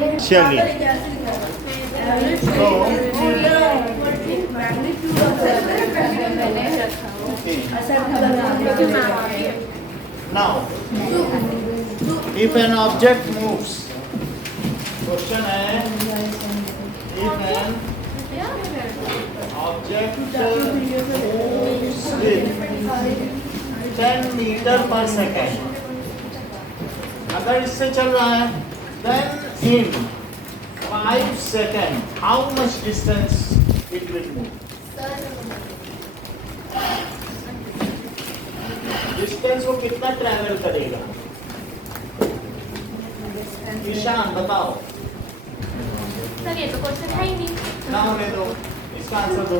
चलिए now if an object moves, question है if an object moves with 10 meter per second, अगर इससे चल रहा है then in 5 seconds how much distance it will move? Distance वो कितना ट्रैवल करेगा? ईशान बताओ। सर ये तो क्वेश्चन है ही नहीं। ना होने दो, इसका आंसर दो।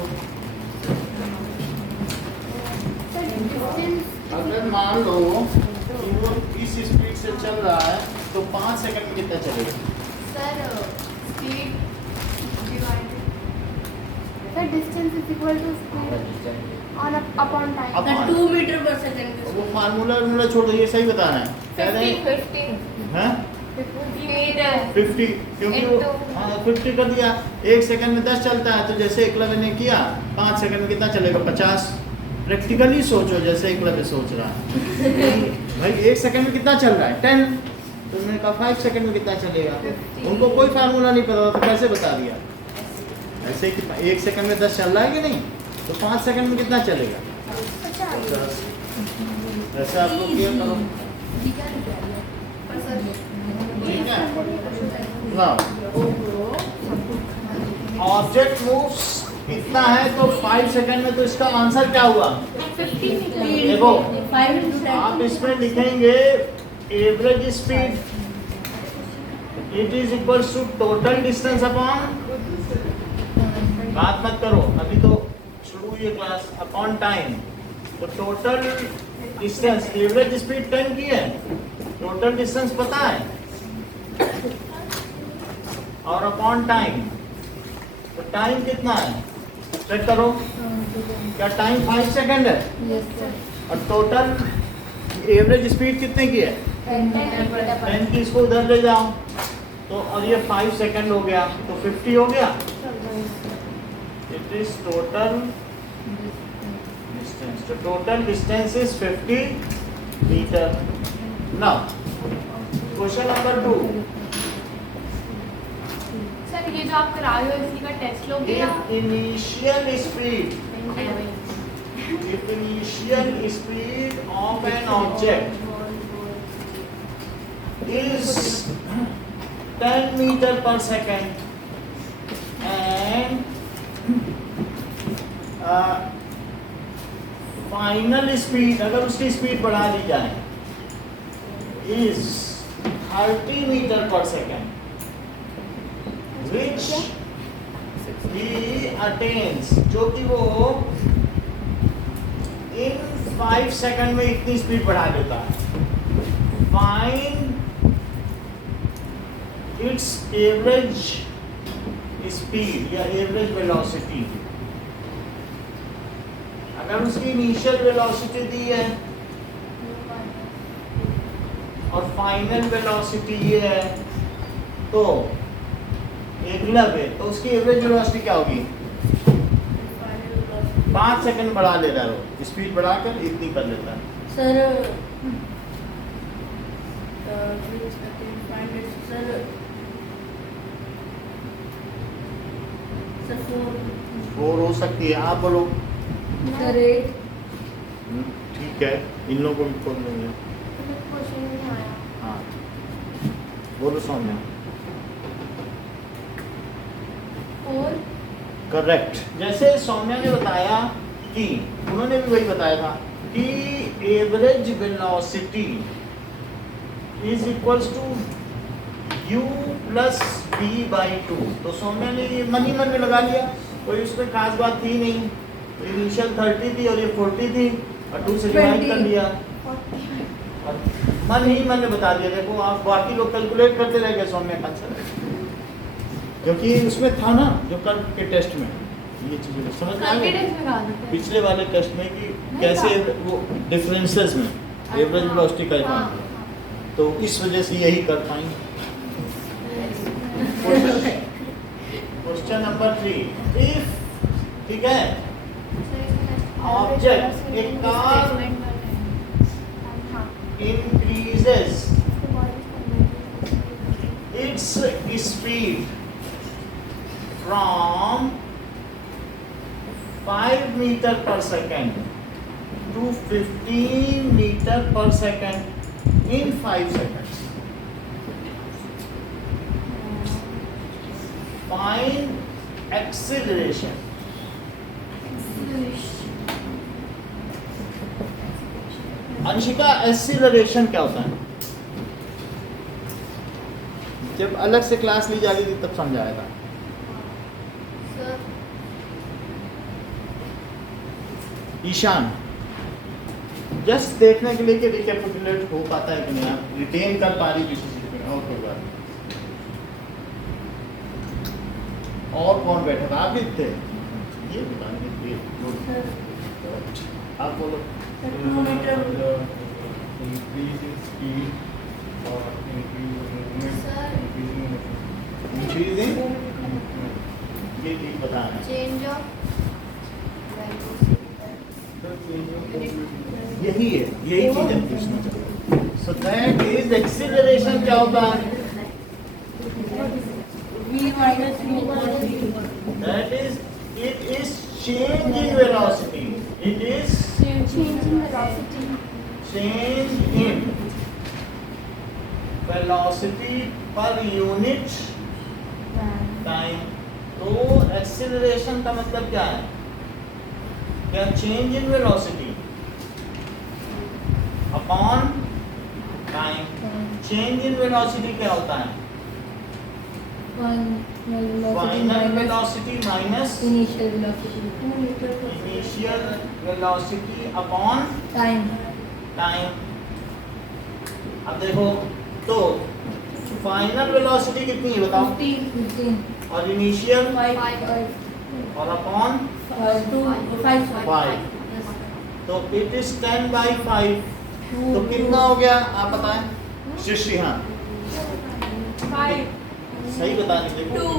अगर मान लो कि वो इस स्पीड से चल रहा है तो 5 सेकंड में कितना चलेगा? Sir speed divided sir distance is equal to speed on upon time. Upon- 2 metre पर सेकंड। वो फार्मूला छोड़ दो, ये सही बताना है। क्या है? 50 हैं? 50 क्योंकि वो Into- हाँ 50 कर दिया। 1 सेकंड में 10 चलता है तो जैसे एकलव्य ने किया 5 सेकंड में कितना चलेगा? 50। प्रैक्टिकली सोचो जैसे एकलव्य सोच रहा है। भाई 1 सेकंड में कितना चल रहा है? 10। तो उन्होंने कहा 5 सेकंड में कितना चलेगा? 50। उनको कोई फार्मूला नहीं पता था तो कैसे बता दिया? ऐसे कि 1 सेकंड में 10 चल रहा है कि नहीं, तो 5 सेकंड में कितना चलेगा? 50। ऐसे आप लोग क्लियर करो। ठीक है ना? ऑब्जेक्ट मूव्स इतना है तो 5 सेकंड में, तो इसका आंसर क्या हुआ? 50 देखो 5 आप इसमें लिखेंगे average speed it is equal to total distance upon, बात मत करो अभी तो शुरू हुई है क्लास, अपॉन टाइम। तो टोटल डिस्टेंस, एवरेज स्पीड 10 की है, टोटल डिस्टेंस पता है और अपॉन टाइम, तो टाइम कितना है? चेक करो, क्या टाइम 5 सेकंड है? और टोटल एवरेज स्पीड कितने की है? 10 की। इसको उधर ले जाओ तो, और ये 5 सेकंड हो गया तो 50 हो गया। इट इज टोटल डिस्टेंस, तो total distance is 50 metre. Now question number 2। Sir ये जो आप करा रहे हो इसी का टेस्ट लोगे या If initial speed of an object is 10 meter per second and final speed, अगर उसकी स्पीड बढ़ा दी जाए, is 30 मीटर पर सेकेंड, which he attains, जो कि वो इन 5 सेकंड में इतनी स्पीड बढ़ा देता है। फाइंड इट्स एवरेज स्पीड या एवरेज वेलोसिटी। अगर उसकी इनिशियल वेलोसिटी दी है और फाइनल वेलोसिटी ये है तो एकलव्य है, तो उसकी एवरेज वेलोसिटी क्या होगी? 5 सेकंड बढ़ा ले रहा है वो, स्पीड बढ़ाकर इतनी कर लेता है। सर सर 4 हो सकती है, आप बोलो। सर 8 ठीक है, इन लोगों को भी खोल लेंगे। क्वेश्चन नहीं आया। हाँ बोलो सौम्या। 4 करेक्ट। जैसे सौम्या ने बताया कि, उन्होंने भी वही बताया था कि average velocity is equals to u plus v by 2। तो सौम्या ने ये मन ही मन में लगा लिया, कोई उसमें खास बात थी नहीं। इनिशियल 30 थी और ये 40 थी और 2 से डिवाइड कर लिया और मन ही मन में बता दिया। देखो आप बाकी लोग कैलकुलेट करते रह गए, सौम्या का आंसर, क्योंकि उसमें था ना जो कल के टेस्ट में ये चीजें समझ में आ गई, पिछले वाले टेस्ट में कि कैसे वो डिफरेंसेस में एवरेज वेलोसिटी कर पाएंगे, तो इस वजह से यही कर पाएंगे। क्वेश्चन नंबर 3, इफ, ठीक है, ऑब्जेक्ट एक car increases its speed from 5 meter per second to 15 meter per second in 5 seconds. Find acceleration. Anshika, acceleration क्या होता है? जब अलग से क्लास ली जा रही थी तब समझाया था। ईशान, जस्ट देखने के लिए कि रिकैपिटुलेट हो पाता है कि नहीं, आप रिटेन कर पा रही किसी चीज में, और कोई बात। और कौन बैठा था? आप भी थे, ये बताइए। आप बोलो। increase in speed or increase in movement, Sir. increase in motion. चीजें movement. ये ठीक बताना। चेंज ऑफ यही है, यही चीज है पूछना। सो दैट इज एक्सीलरेशन क्या होता है? V minus U minus V. That is, it is change in velocity. It is change in velocity. change in velocity per unit time. तो एक्सीलरेशन का मतलब क्या है? क्या change in velocity upon time. Change in velocity क्या होता है? Final velocity minus Initial velocity. Initial velocity upon Time. Time. अब देखो तो फाइनल वेलोसिटी कितनी है बताओ? 15. और इनिशियल 5. और अपॉन 2. 5. 5। तो इट इज 10/5। तो कितना हो गया आप बताएं? श्री हाँ सही बताने के लिए 2.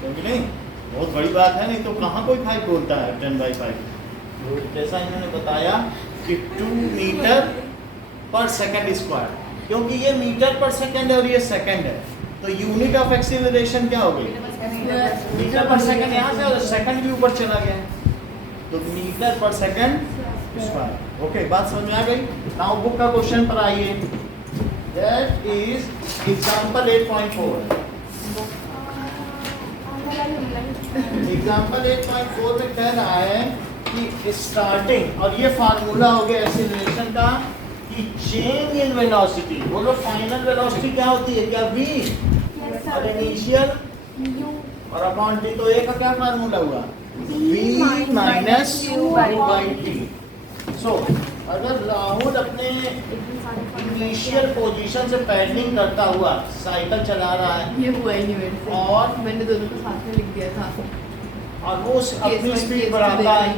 क्योंकि नहीं बहुत बड़ी बात है, नहीं तो कहाँ कोई 5 बोलता है 10/5। जैसा इन्होंने बताया कि 2 मीटर पर सेकंड स्क्वायर, क्योंकि ये मीटर पर सेकंड है और ये सेकंड है, तो यूनिट ऑफ एक्सीलरेशन क्या हो गई? मीटर पर सेकंड यहाँ से और सेकंड भी ऊपर चला गया है, तो मीटर पर सेकंड स्क्वायर। ओके, बात समझ में आ गई? नाउ बुक का क्वेश्चन पर आइए। That is example 8.4। एग्जांपल 8.4 में कह रहा है कि स्टार्टिंग, और ये फार्मूला हो गया एक्सीलरेशन का कि चेंज इन वेलोसिटी। बोलो फाइनल वेलोसिटी क्या होती है? क्या v और इनिशियल और अपॉन t। तो a का क्या फार्मूला हुआ? v minus u by t। सो अगर राहुल अपने इनिशियल पोजीशन से पैडलिंग करता हुआ साइकिल चला रहा है, ये हुआ ही नहीं मेरे से, और मैंने दोनों को साथ में लिख दिया था। और वो अपनी स्पीड बढ़ाता है,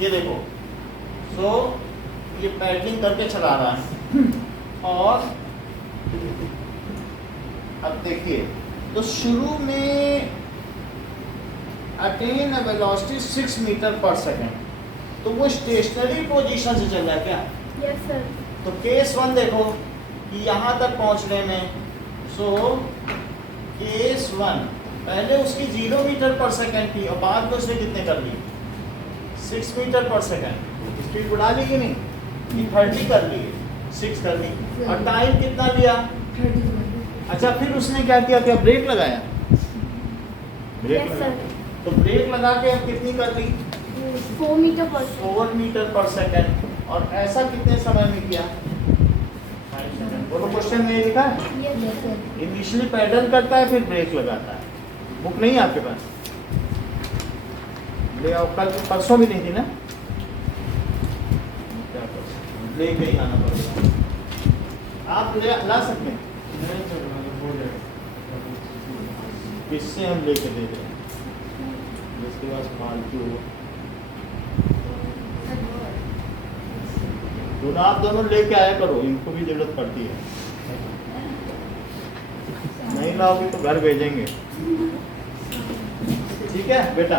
ये देखो, सो ये पैडलिंग करके चला रहा है, और अब देखिए तो शुरू में अटेन अ वेलोसिटी 6 मीटर पर सेकंड, तो वो स्टेशनरी पोजीशन से चल रहा है क्या? Yes sir. तो केस 1 देखो कि यहाँ तक पहुँचने में, सो केस 1 पहले उसकी 0 मीटर पर सेकंड थी और बाद में उसने कितने कर ली? 6 मीटर पर सेकंड। स्पीड बढ़ा ली कि नहीं? कि 30 कर ली, 6 कर ली, और टाइम कितना लिया? 30. अच्छा, फिर उसने क्या किया? क्या ब्रेक लगाया? ब्रेक Yes, लगाया। sir. तो ब्रेक लगा के अब कितनी कर ली? 4 मीटर पर 4 मीटर पर सेकंड, और ऐसा कितने समय में किया? 5 सेकंड। बोलो क्वेश्चन में लिखा है? Yes, sir. इनिशियली पैडल करता है फिर ब्रेक लगाता है। बुक नहीं है आपके पास? ले आओ, कल परसों भी नहीं थी ना? क्या कर सकते हैं? लेके ही आना पड़ेगा। आप ला सकते हैं? नहीं सर, मैंने बोल दिया। किससे हम लेके दे दें जिसके पास फालतू हो? दोनों लेके आया करो, इनको भी जरूरत पड़ती है। नहीं नहीं लाओगे तो घर भेजेंगे। ठीक है बेटा,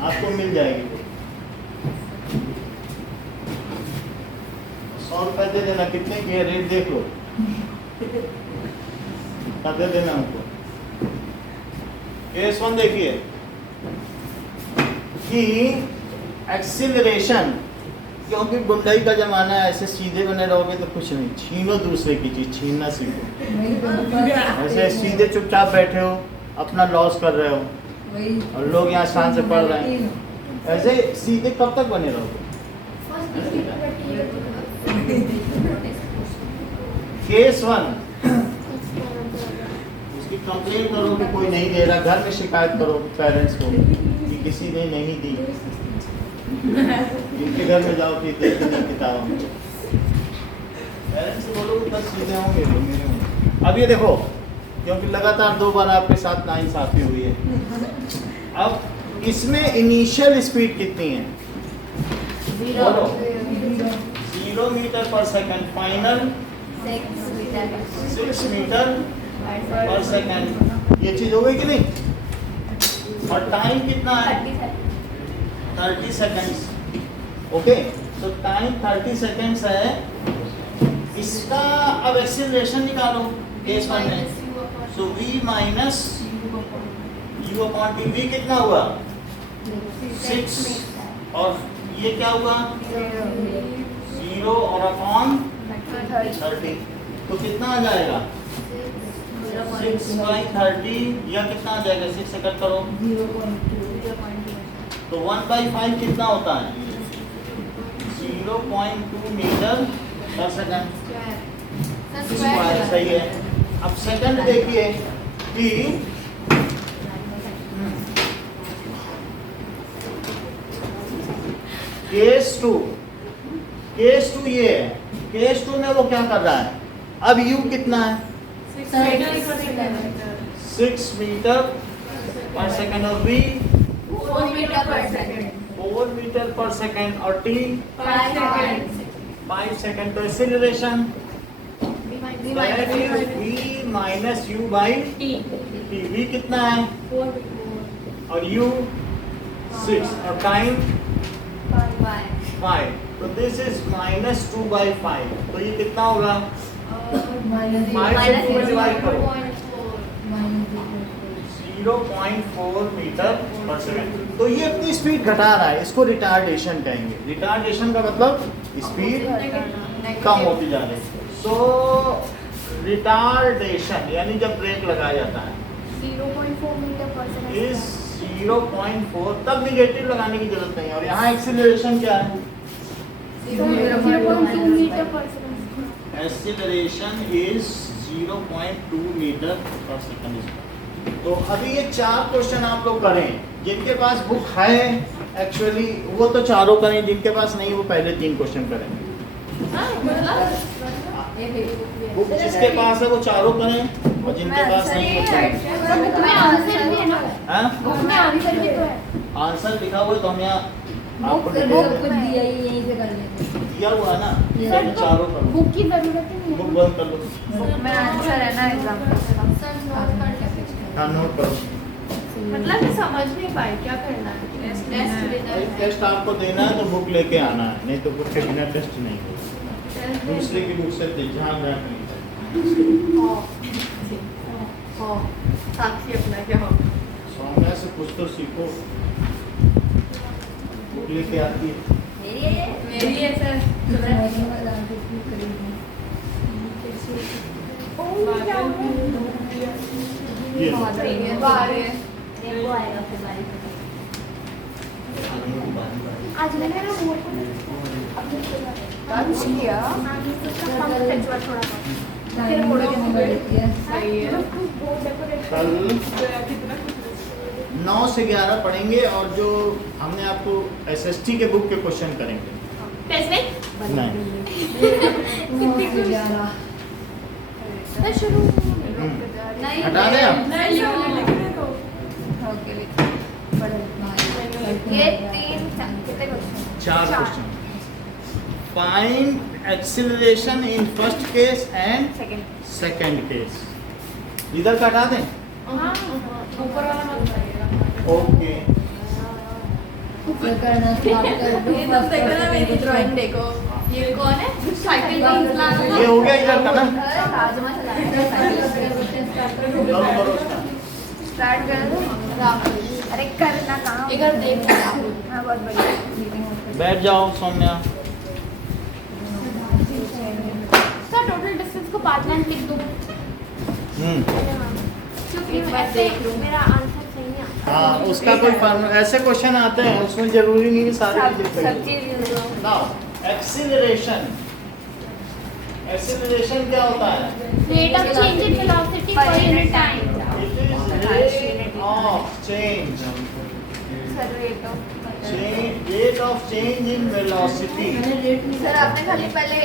आपको मिल जाएगी। 100 रुपए दे देना, कितने की है रेट देख लो, दे देना हमको। केस 1 देखिए कि एक्सीलरेशन, क्योंकि गुंडाई का जमाना है, ऐसे सीधे बने रहोगे तो कुछ नहीं, छीनो दूसरे की चीज, छीनना सीखो। वही तो बता- ऐसे सीधे चुपचाप बैठे हो, अपना लॉस कर रहे हो, वही और लोग यहाँ शान से पढ़ रहे हैं। ऐसे सीधे कब तक बने रहोगे? केस 1, उसकी कंप्लेन करो कि कोई नहीं दे रहा, घर में शिकायत करो पेरेंट्स को कि किसी ने नहीं दी, इनके घर में जाओ कि देते नहीं किताब। पेरेंट्स से बोलो तब सीधे होंगे मेरे होंगे। अब ये देखो, क्योंकि लगातार 2 बार आपके साथ नाइंसाफी हुई है। अब इसमें इनिशियल स्पीड कितनी है? 0 मीटर पर सेकंड, फाइनल 6 मीटर पर सेकंड। ये चीज हो गई कि नहीं? और टाइम कितना है? 30 सेकंड्स। ओके, तो टाइम 30 सेकंड्स है। इसका अब एक्सीलरेशन निकालो केस 1 में। सो v minus u upon T, v कितना हुआ? 6, और ये क्या हुआ? 0 और अपॉन 30, तो कितना आ जाएगा? 6/30, या कितना आ जाएगा? 6 सेकंड करो 0.2 तो 1/5 कितना होता है? 0.2 मीटर पर सेकंड। स्क्वायर, सही है। अब सेकंड देखिए कि केस 2 ये है। केस 2 में वो क्या कर रहा है? अब u कितना है? 6 मीटर पर सेकंड, और v 4 मीटर पर सेकंड, और t 5 सेकंड। तो acceleration v minus u by T. v कितना है? और u 6, और टाइम 5। तो दिस इज -2/5। तो ये कितना होगा? 5 से 2 डिवाइड करो, 0.4 मीटर पर सेकंड। तो ये अपनी स्पीड घटा रहा है, इसको रिटार्डेशन कहेंगे। रिटार्डेशन का मतलब स्पीड कम होती जा रही है। सो रिटार्डेशन यानी जब ब्रेक लगाया जाता है 0.4 मीटर पर सेकंड इज 0.4, तब निगेटिव लगाने की जरूरत नहीं है। और यहाँ एक्सीलरेशन क्या है? 0.2 मीटर पर सेकंड। एक्सीलरेशन इज 0.2 मीटर पर सेकंड। तो अभी ये 4 क्वेश्चन आप लोग करें, जिनके पास बुक है एक्चुअली वो तो चारों करें, जिनके पास नहीं वो पहले 3 क्वेश्चन करेंगे। बुक जिसके पास है वो चारों करें, और जिनके पास नहीं वो करें। बुक में आंसर भी है ना? हाँ? बुक में आंसर भी तो है। आंसर लिखा हुआ है तो हम यहाँ आपको बुक दे बुक देंगे। कुछ दिया ही यहीं से कर लेते हैं। दिया हुआ है ना, सर, तो चारों करो। बुक की जरूरत ही नहीं बुक है। बंद कर लो। बुक में आंसर है ना एग्जाम। सर नोट कर लेते हैं। हाँ, नोट करो। मतलब मैं समझ नहीं पाई क्या करना है। टेस्ट देना है। टेस्ट आपको देना है तो बुक लेके आना है, नहीं तो बुक के बिना टेस्ट नहीं होगा। दूसरे की बुक से ध्यान रखना। साक्षी अपना क्या हो? सौम्या से कुछ तो सीखो, बुक लेके आती है। मेरी है सर। मॉर्निंग वाला आंसर की करेंगे। ये वो आएगा फिर बारी। आज मैंने ना वो लंच किया। थोड़ा टाइम फोड़ो के नंबर देती है। सही है। कल 9 से 11 पढ़ेंगे, और जो हमने आपको एसएसटी के बुक के क्वेश्चन करेंगे। नहीं, कितनी 11 तो शुरू नहीं, हटा दें आप। ओके पढ़ो। ये 3 कितने question? 4 question. Find acceleration in first case and second. Second case. इधर का हटा दें? हाँ ऊपर वाला मत बताइएगा। ओके ये करना स्टार्ट कर दो। ये तुम देखो ना मेरी ड्राइंग देखो, ये कौन है? साइकिल का इंसान है। ये हो गया इधर का ना? राजमा चला करो करो उसका। स्टार्ट कर दो। अरे करना कहाँ? इधर देख। हाँ बहुत बढ़िया। बैठ जाओ सौम्या। सर टोटल डिस्टेंस को 5 लाइन लिख दो। क्योंकि एक बार ऐसे देख लूं। मेरा आंसर सही नहीं आता। हाँ उसका कोई फॉर्मूला, ऐसे क्वेश्चन आते हैं उसमें जरूरी नहीं है सारे सब चीजें सब चाहिए। चीज नाउ एक्सीलरेशन, एक्सीलरेशन क्या होता है? Rate of change in velocity पर unit time. It is rate of change, rate of change in velocity. Sir आपने खाली पहले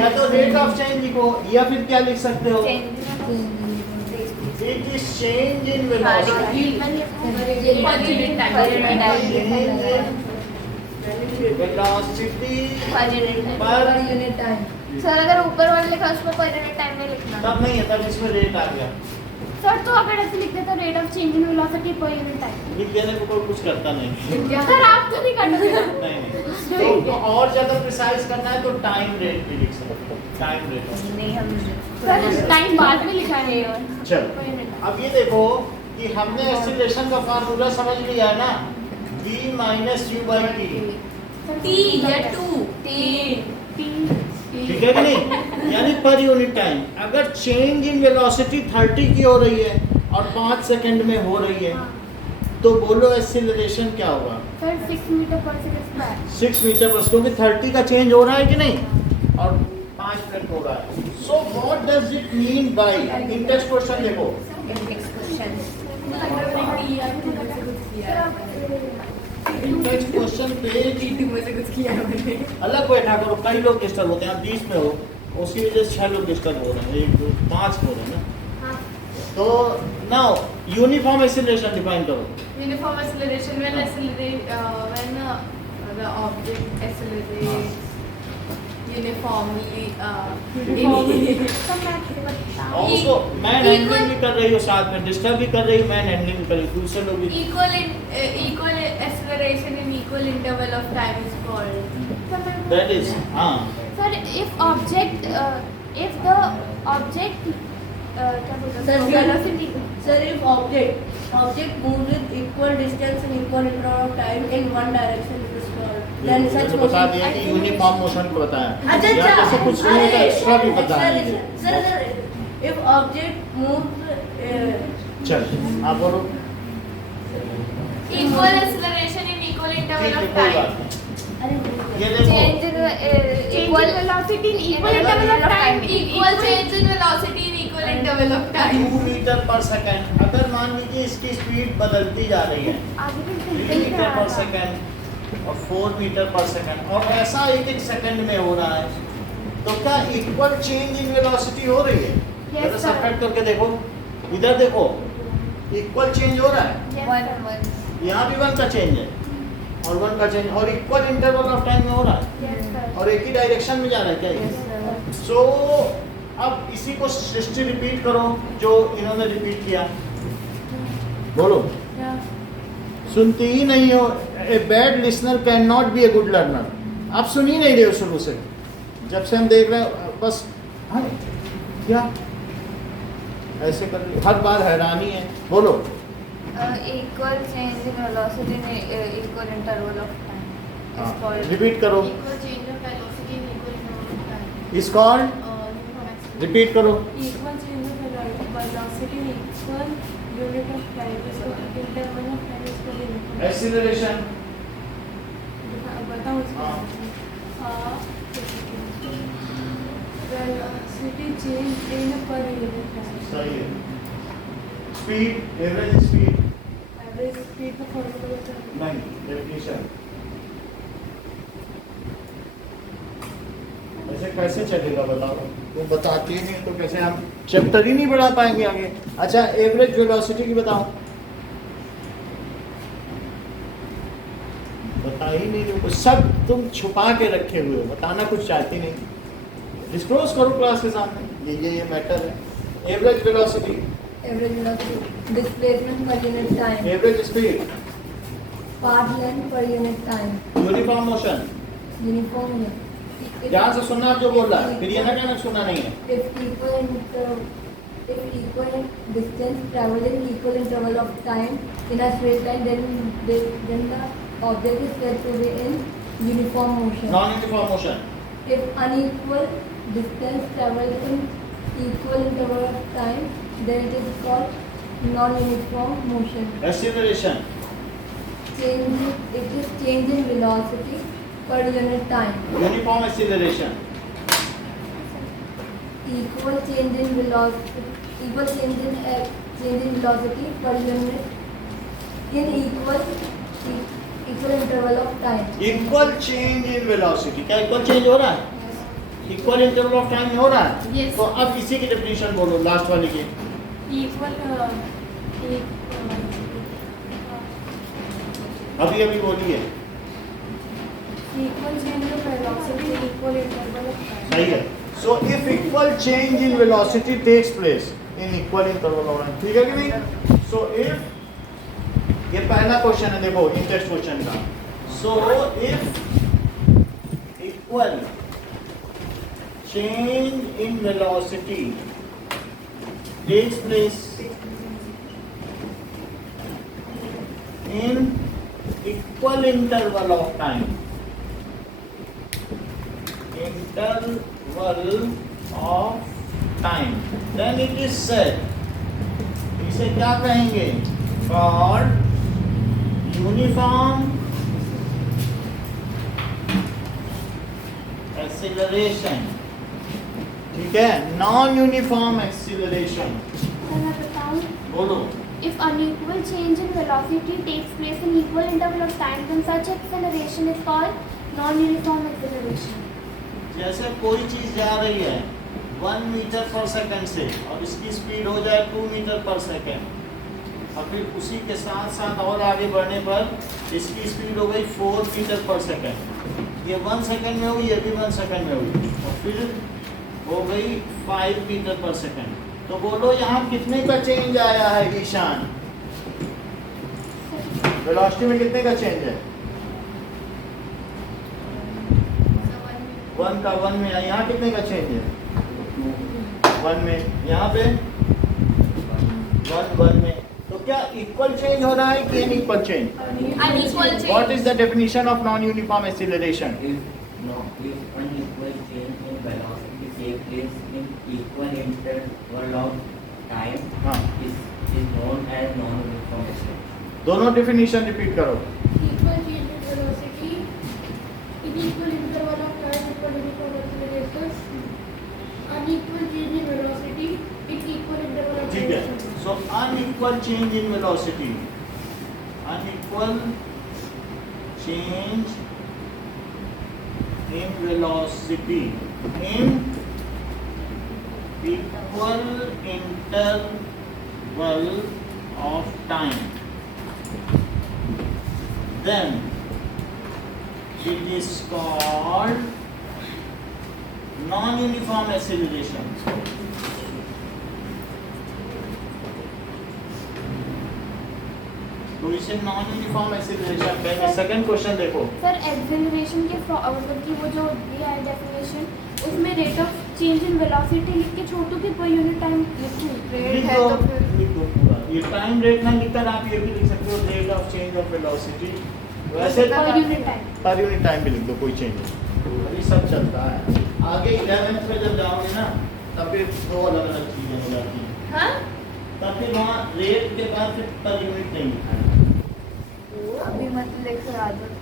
या तो रेट ऑफ चेंज लिखो या फिर क्या लिख सकते हो? It is change in velocity, velocity पर यूनिट टाइम। सर अगर ऊपर वाले लिखा उसको पर यूनिट टाइम में लिखना। तब नहीं है, तब इसमें रेट आ गया। सर तो अगर ऐसे लिखते तो rate of change in velocity पर यूनिट टाइम। लिख देने को कोई कुछ करता नहीं। सर आप तो नहीं करते। नहीं तो और ज्यादा प्रिसाइज करना है तो टाइम रेट भी लिख सकते हो, टाइम रेट। नहीं हम सर टाइम बाद में लिखा है और चल पर यूनिट टाइम। अब ये देखो कि हमने एक्सीलरेशन का फार्मूला समझ लिया है ना, v minus you by T. T या टू टी ठीक है कि नहीं? यानी पर यूनिट टाइम। अगर चेंज इन वेलोसिटी 30 की हो रही है और 5 सेकंड में हो रही है तो बोलो एक्सीलरेशन क्या होगा? सर 6 मीटर पर सेकंड स्क्वायर। 6 मीटर पर, क्योंकि 30 का चेंज हो रहा है कि नहीं और 5 मिनट हो रहा है। So what does it mean by, in text question देखो, इन टेक्स्ट क्वेश्चन पे अलग बैठा करो, कई लोग डिस्टर्ब होते हैं, आप 20 में हो उसकी वजह से 6 लोग डिस्टर्ब हो रहे हैं, 1 2 5 हो रहे हैं ना। तो नाउ यूनिफॉर्म एक्सीलरेशन डिफाइन करो। Uniform acceleration when the object accelerates uniformly. और उसको मैन हैंडलिंग भी कर रही हो, साथ में डिस्टर्ब भी कर रही हो, मैन हैंडलिंग भी कर रही हो, दूसरे लोग भी। Equal acceleration in equal interval of time is called. That is हाँ sir if object if the object क्या बोलते Sir, हैं velocity Sir, if object moves with equal distance and equal interval of time in one direction, it is called. Then such मैंने बता motion. दिया कि uniform motion को बताया। अच्छा या जैसे कुछ नहीं होता, एक्स्ट्रा भी बता देंगे। Sir, if object moves, चल आप बोलो। Equal acceleration in equal interval ठीक है, of कोई time. बात नहीं। ये देखो Change in equal velocity in equal interval of time Equal change in velocity in equal interval of 2 time. Metre पर सेकंड, अगर मान लीजिए इसकी स्पीड बदलती जा रही है आगे भी 3 मीटर पर सेकंड और 4 मीटर पर सेकंड और ऐसा 1-1 सेकंड में हो रहा है, तो क्या इक्वल चेंज इन वेलोसिटी हो रही है? Yes, जरा sir. सबट्रैक्ट करके देखो, इधर देखो इक्वल चेंज हो रहा है, यहाँ भी 1 का चेंज है और 1 का चेंज और इक्वल इंटरवल ऑफ टाइम में हो रहा है yes sir और एक ही डायरेक्शन में जा रहा है क्या ये? सो अब इसी को सृष्टि रिपीट करो जो इन्होंने रिपीट किया, बोलो। सुनती ही नहीं हो, a bad listener can not be a good learner. आप सुन ही नहीं रहे हो शुरू से, जब से हम देख रहे हैं बस हाँ क्या ऐसे कर रही, हर बार हैरानी है, बोलो। Equal change in velocity in equal interval of time is called. Repeat करो, Equal change of velocity in equal interval of time. इस कॉल्ड रिपीट करो। equal change of velocity in equal unit of time is called interval of time is called uniform. Acceleration बताओ हाँ। velocity change in per unit time. सही है। Speed, average speed Average speed का formula बता दो. नहीं, definition ऐसे कैसे चलेगा बताओ? वो बताती ही नहीं तो कैसे हम चैप्टर ही नहीं बढ़ा पाएंगे आगे। अच्छा एवरेज वेलोसिटी की बताओ, बता ही नहीं रहे हो, सब तुम छुपा के रखे हुए हो, बताना कुछ चाहती नहीं। डिस्क्लोज करो क्लास के सामने, ये मैटर है। Average velocity, Average velocity. Displacement per unit time. Average speed, Path length per unit time. Uniform motion. Uniform unit. ध्यान से सुनना जो बोल रहा है, फिर ये ना कहना सुनना नहीं है। If equal distance traveled in equal interval of time in a straight line, then the object is said to be in uniform motion. Non uniform motion, If unequal distance traveled in equal interval of time, then it is called non-uniform motion. Acceleration, It is change in velocity per unit time. Uniform acceleration, Equal change in velocity per unit in equal interval of time. Equal change in velocity. क्या equal change हो रहा है? Equal interval of time में हो रहा है। Yes. तो अब इसी की डेफिनेशन बोलो, लास्ट वाली की। अभी अभी बोलिए। Equal change in velocity, equal interval of time. सही है। So if equal change in velocity takes place in equal interval of time, ठीक है कि नहीं? सो इफ, ये पहला क्वेश्चन है, देखो इन टेस्ट क्वेश्चन का। सो if equal change in velocity takes place in equal interval of time, then it is said, इसे क्या कहेंगे? called uniform acceleration, ठीक है? Non uniform acceleration. मैं बताऊं, बोलो। if unequal change in velocity takes place in equal interval of time, then such acceleration is called non-uniform acceleration. जैसे कोई चीज जा रही है 1 मीटर पर सेकंड से और इसकी स्पीड हो जाए 2 मीटर पर सेकंड, और फिर उसी के साथ साथ और आगे बढ़ने पर इसकी स्पीड हो गई 4 मीटर पर सेकंड। ये 1 सेकंड में हुई, ये भी 1 सेकंड में हुई, और फिर हो गई 5 मीटर पर सेकंड। तो बोलो यहाँ कितने का चेंज आया है ईशान? वेलोसिटी में कितने का चेंज है? 1 का 1 में, यहाँ कितने का चेंज है? 1 में, यहाँ पे 1 में। तो क्या इक्वल चेंज हो रहा है कि unequal change? Unequal change. What is the definition of non uniform acceleration? If unequal change in velocity takes place in equal interval of time, हाँ, is known as non-uniform acceleration. दोनों definition repeat करो। Equal change in velocity in equal interval of time equal uniform acceleration. Unequal change in velocity in equal interval of ठीक है। time. So unequal change in velocity, unequal change in velocity in equal interval of time, then it is called non-uniform acceleration. तो इसे non uniform acceleration कहेंगे। Second question देखो। Sir acceleration के मतलब कि वो जो दिया है डेफिनेशन, उसमें rate of change in velocity लिख के छोटू की पर यूनिट टाइम लिखूं? रेट है तो फिर लिख दो पूरा। ये टाइम रेट ना लिखकर आप ये भी लिख सकते हो, rate of change of velocity. वैसे per unit time, per unit time भी लिख दो, कोई चेंज नहीं, ये सब चलता है। आगे 11th में जब जाओगे ना, तब फिर दो अलग अलग चीजें हो जाती हैं। हाँ तब फिर वहाँ रेट के बाद फिर पर यूनिट नहीं लिखा है। अभी मतलब एक सौ आदत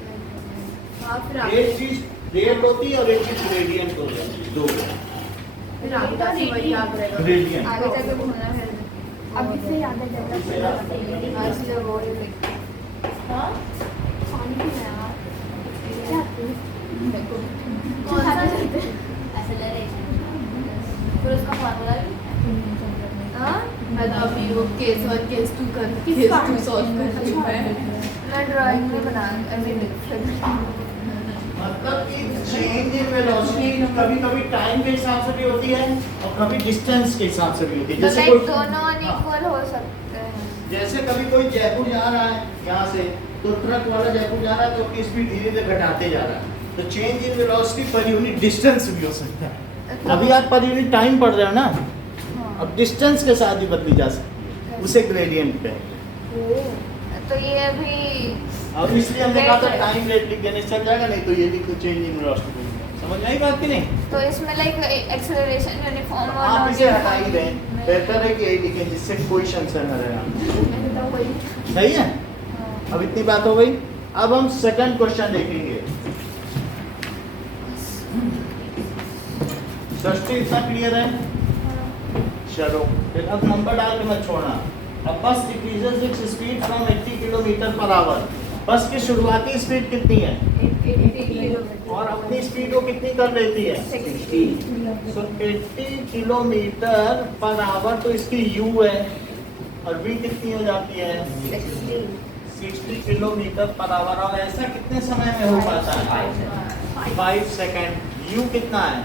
हाँ फिर एक चीज रेट होती है और एक चीज रेडियंट हो जाती है, दो फिर आगे से वही याद रहेगा। रेडियंट। आगे जाके भूलना फिर अब इससे याद है डेवलप आज से वो ही लिख हाँ पानी भी है यार क्या देखो कौन सा चलते एक्सेलरेशन फिर उसका फार्मूला भी हाँ मैं तो अभी वो केस 1 केस 2 कर केस केस 2 2 सॉल्व कर रही हूँ मैं ड्राइंग में बना ऐसे लिख मतलब कि चेंज इन वेलोसिटी कभी कभी टाइम के हिसाब से भी होती है और कभी डिस्टेंस के हिसाब से भी होती है। तो जैसे लाइक कोई दोनों हाँ, अनइक्वल हो सकते हैं। जैसे कभी कोई जयपुर जा रहा है यहाँ से, तो ट्रक वाला जयपुर जा रहा है तो अपनी स्पीड धीरे धीरे घटाते जा रहा है, तो change in velocity per unit distance भी हो सकता है। अभी आप पर यूनिट टाइम पढ़ रहे हो ना, हाँ। अब डिस्टेंस के साथ भी बदली जा सकती है, उसे ग्रेडियंट कहते हैं। तो ये अभी अब इसलिए हमने कहा था टाइम रेट लिख देने से चल जाएगा, नहीं तो ये लिखो चेंज इन वेलोसिटी। समझ आई बात कि नहीं? तो इसमें लाइक एक्सेलरेशन यूनिफॉर्म और आप इसे हटा ही दें, बेहतर है कि यही लिखें जिससे कोई संशय न रहे। सही है? अब इतनी बात हो गई। अब हम सेकंड क्वेश्चन देखेंगे। सृष्टि इतना क्लियर है? चलो फिर अब नंबर डाल के मत छोड़ना। अब बस decreases its speed from 80 kilometre पर आवर। बस की शुरुआती स्पीड कितनी है? 80 किलोमीटर और अपनी स्पीड को कितनी कर लेती है? 60. सो 80 किलोमीटर पर आवर तो इसकी u है, और v कितनी हो जाती है? 60 किलोमीटर पर आवर। और ऐसा कितने समय में हो पाता है? 5 सेकेंड। u कितना है?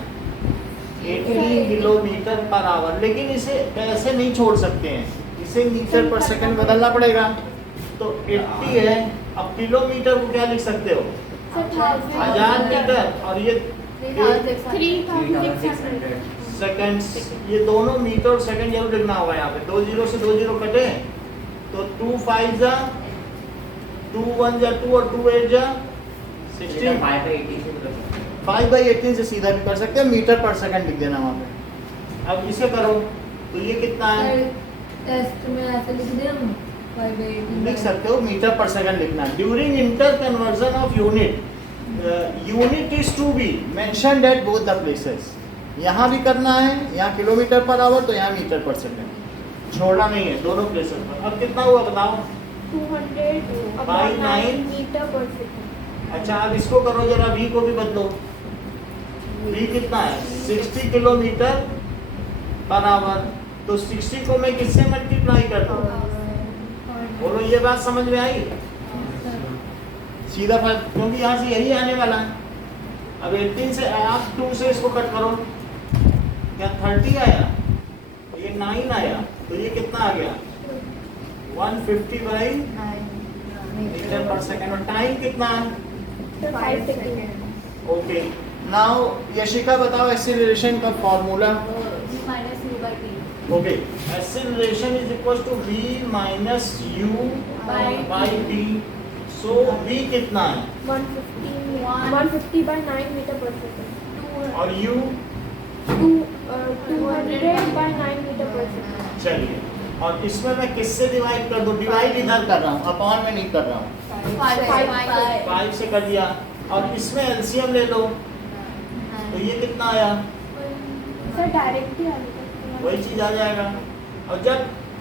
80 किलोमीटर पर आवर। लेकिन इसे ऐसे नहीं छोड़ सकते हैं, इसे मीटर पर सेकंड बदलना पड़ेगा। तो 80 है, अब किलोमीटर को क्या लिख सकते हो? 1000 मीटर, और ये 3600 600. सेकंड। ये दोनों मीटर और सेकंड जरूर लिखना होगा यहाँ पे। 2 जीरो से 2 जीरो कटे तो 2 5 जा, 2 1 जा 2 और 2 8 जा 16। 5/18 से सीधा भी कर सकते हैं, मीटर पर सेकंड लिख देना वहाँ पे। अब इसे करो तो ये कितना है? टेस्ट में ऐसे लिख देना 5/18 लिख सकते हो, मीटर पर सेकंड लिखना। During inter conversion of unit, unit is to be mentioned at both the places. यहाँ भी करना है, यहाँ किलोमीटर पर आवर, तो यहाँ मीटर पर सेकंड, छोड़ना नहीं है दोनों प्लेसेस पर। अब कितना हुआ बताओ? 200 by 9 मीटर पर सेकंड। अच्छा अब इसको करो जरा, v को भी बदलो। v कितना है? 60 किलोमीटर पर आवर। तो 60 को मैं किससे मल्टीप्लाई कर दूं? बोलो ये बात समझ में आई? सीधा फाइव, क्योंकि यहाँ से यही आने वाला है। अब 18 से आप 2 से इसको कट करो, क्या 30 आया? ये 9 आया, तो ये कितना आ गया? 150 मीटर पर सेकंड। और टाइम कितना है? 5 सेकंड। ओके, नाउ यशिका बताओ एक्सीलरेशन का formula. Okay, acceleration is equal to v minus u by d। So v कितना है? 150 by 9 मीटर पर सेकंड। और u? 200 by 9 मीटर पर सेकंड। चलिए, और इसमें मैं किससे डिवाइड कर दूं? डिवाइड इधर कर रहा हूँ, अपॉन में नहीं कर रहा हूँ। 5 से कर दिया। और इसमें एलसीएम ले लो, तो ये कितना आया? सर डायरेक्ट ही आ जाएगा। वही चीज आ जाएगा। और जब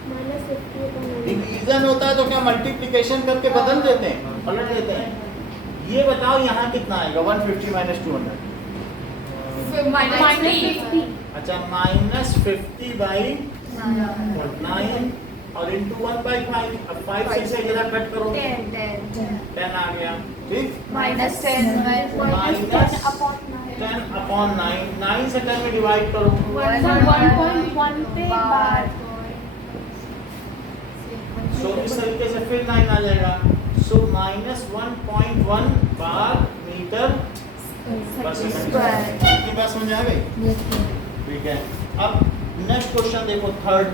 -50 डिवीजन होता है तो क्या मल्टीप्लिकेशन करके बदल देते हैं, पलट देते हैं? ये बताओ यहाँ कितना आएगा? 150 माइनस 200। -50 अच्छा, -50 बाई 9 और इंटू 1/5। अब 5 से इसे जरा कट करो, 10 आ गया। ठीक, माइनस 10 माइनस 10 अपॉन 9। 9 से 10 में डिवाइड करो, 1.1 पे बार। सो इस तरीके से फिर 9 आ जाएगा। सो -1.1 बार मीटर पर सेकंड। इतनी बात समझ आ गई? Yes, sir. ठीक है। अब नेक्स्ट क्वेश्चन देखो, third.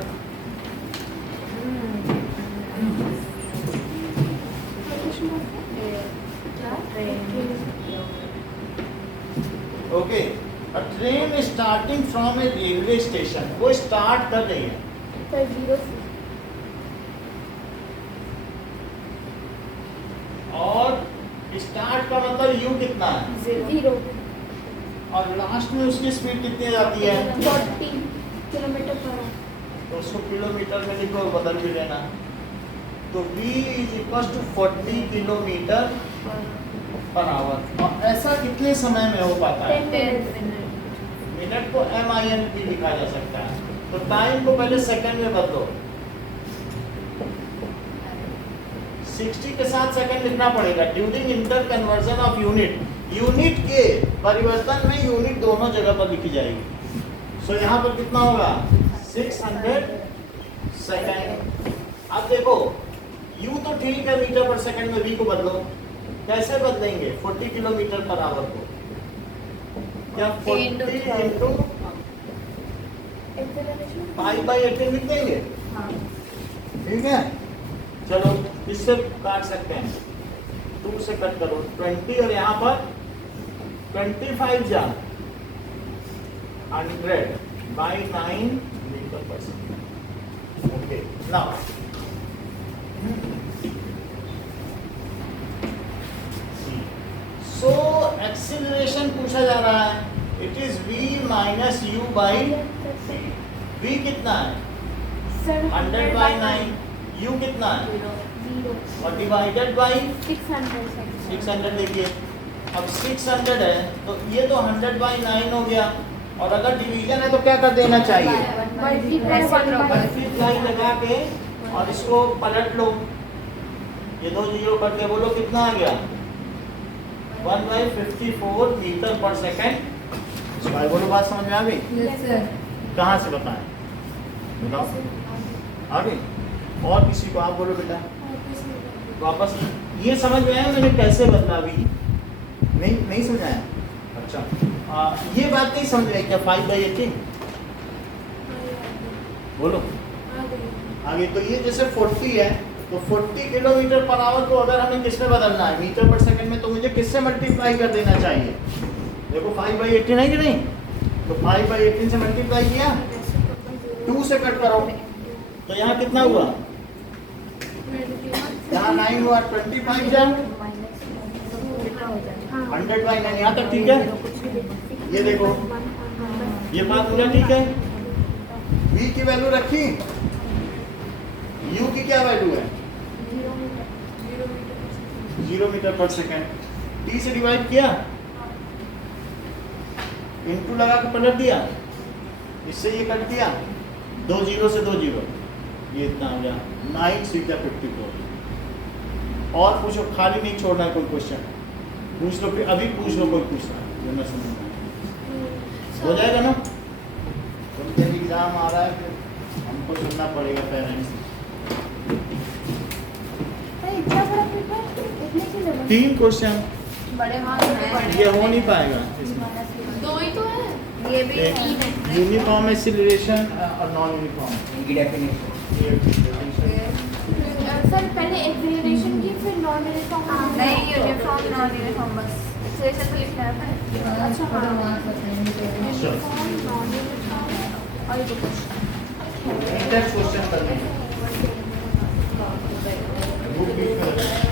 Okay, a train starting from A railway station. वो स्टार्ट कर रही है, सर 0 से और स्टार्ट का मतलब u कितना है? 0 और लास्ट में उसकी स्पीड कितनी आ जाती है? 40 किलोमीटर पर आवर। तो उसको किलोमीटर में लिखो, बदल भी लेना। तो v is equal to 40 kilometre पर आवर। और ऐसा कितने समय में हो पाता है? 10 मिनट। मिनट को MIN भी लिखा जा सकता है। तो टाइम को पहले सेकंड में बदलो। 60 के साथ सेकंड लिखना पड़ेगा। During inter conversion of unit, unit के परिवर्तन में यूनिट दोनों जगह पर लिखी जाएगी। सो यहाँ पर कितना होगा 600 सेकेंड। अब देखो यू तो ठीक है, मीटर पर सेकंड में वी को बदलो। कैसे बदलेंगे 40 किलोमीटर पर आवर को? क्या 40 इंटू 5/18 लिख देंगे? ठीक है, चलो इससे काट सकते हैं, 2 से कट करो 20 और यहाँ पर 25 जा 100/9 मीटर पर second. Okay, now so acceleration पूछा जा रहा है, it is v minus you by v कितना है 100/9, u कितना है और डिवाइडेड बाई 600 देखिए। अब 600 है तो ये तो 100/9 हो गया, और अगर डिवीजन है तो क्या कर देना चाहिए मल्टीप्लाई लगा के और इसको पलट लो, ये 2 जीरो करके बोलो कितना आ गया 1/54 मीटर पर सेकंड। भाई बोलो बात समझ में आ गई? Yes sir. कहाँ से बताएं बताओ, आ गई? और किसी को आप बोलो बेटा वापस। ये समझ में आया मैंने कैसे बदला? अभी नहीं समझ आया? अच्छा ये बात नहीं समझ में क्या 5/18 बोलो आगे? तो ये जैसे 40 है तो 40 किलोमीटर पर आवर को अगर हमें किस में बदलना है मीटर पर सेकंड में, तो मुझे किससे मल्टीप्लाई कर देना चाहिए? देखो 5/18 है कि नहीं, तो 5/18 से मल्टीप्लाई किया, 2 से कट करो तो यहाँ कितना हुआ, यहाँ 9 हुआ, 25 जा 100/9 यहाँ तक ठीक है। ये देखो ये बात पूरा ठीक है। v की वैल्यू रखी, u की क्या वैल्यू है 0 मीटर पर सेकंड। t से डिवाइड किया, इनटू लगा के पलट दिया, इससे ये कट दिया, 2 जीरो से 2 जीरो, ये इतना आ गया 9 सीधा 54। और पूछो, खाली नहीं छोड़ना है कोई क्वेश्चन, पूछ लो, फिर अभी पूछ लो कोई पूछना जो मैं समझ में आए। हो जाएगा ना? तो एग्जाम आ रहा है फिर हमको सुनना पड़ेगा पेरेंट्स। 3 क्वेश्चन बड़े मार्क्स ये हो नहीं पाएगा। दो ही तो है। ये भी है। यूनिफॉर्म एक्सीलरेशन और नॉन यूनिफॉर्म इनकी डेफिनेशन सर पहले एक्सीलरेशन की फिर नॉन यूनिफॉर्म। नहीं, यूनिफॉर्म नॉन यूनिफॉर्म बस एक्सेलेरेशन तो लिखना है। अच्छा हाँ नॉन यूनिफॉर्म और ये इंडेक्स क्वेश्चन करने हैं। बुक बीच में रखना है।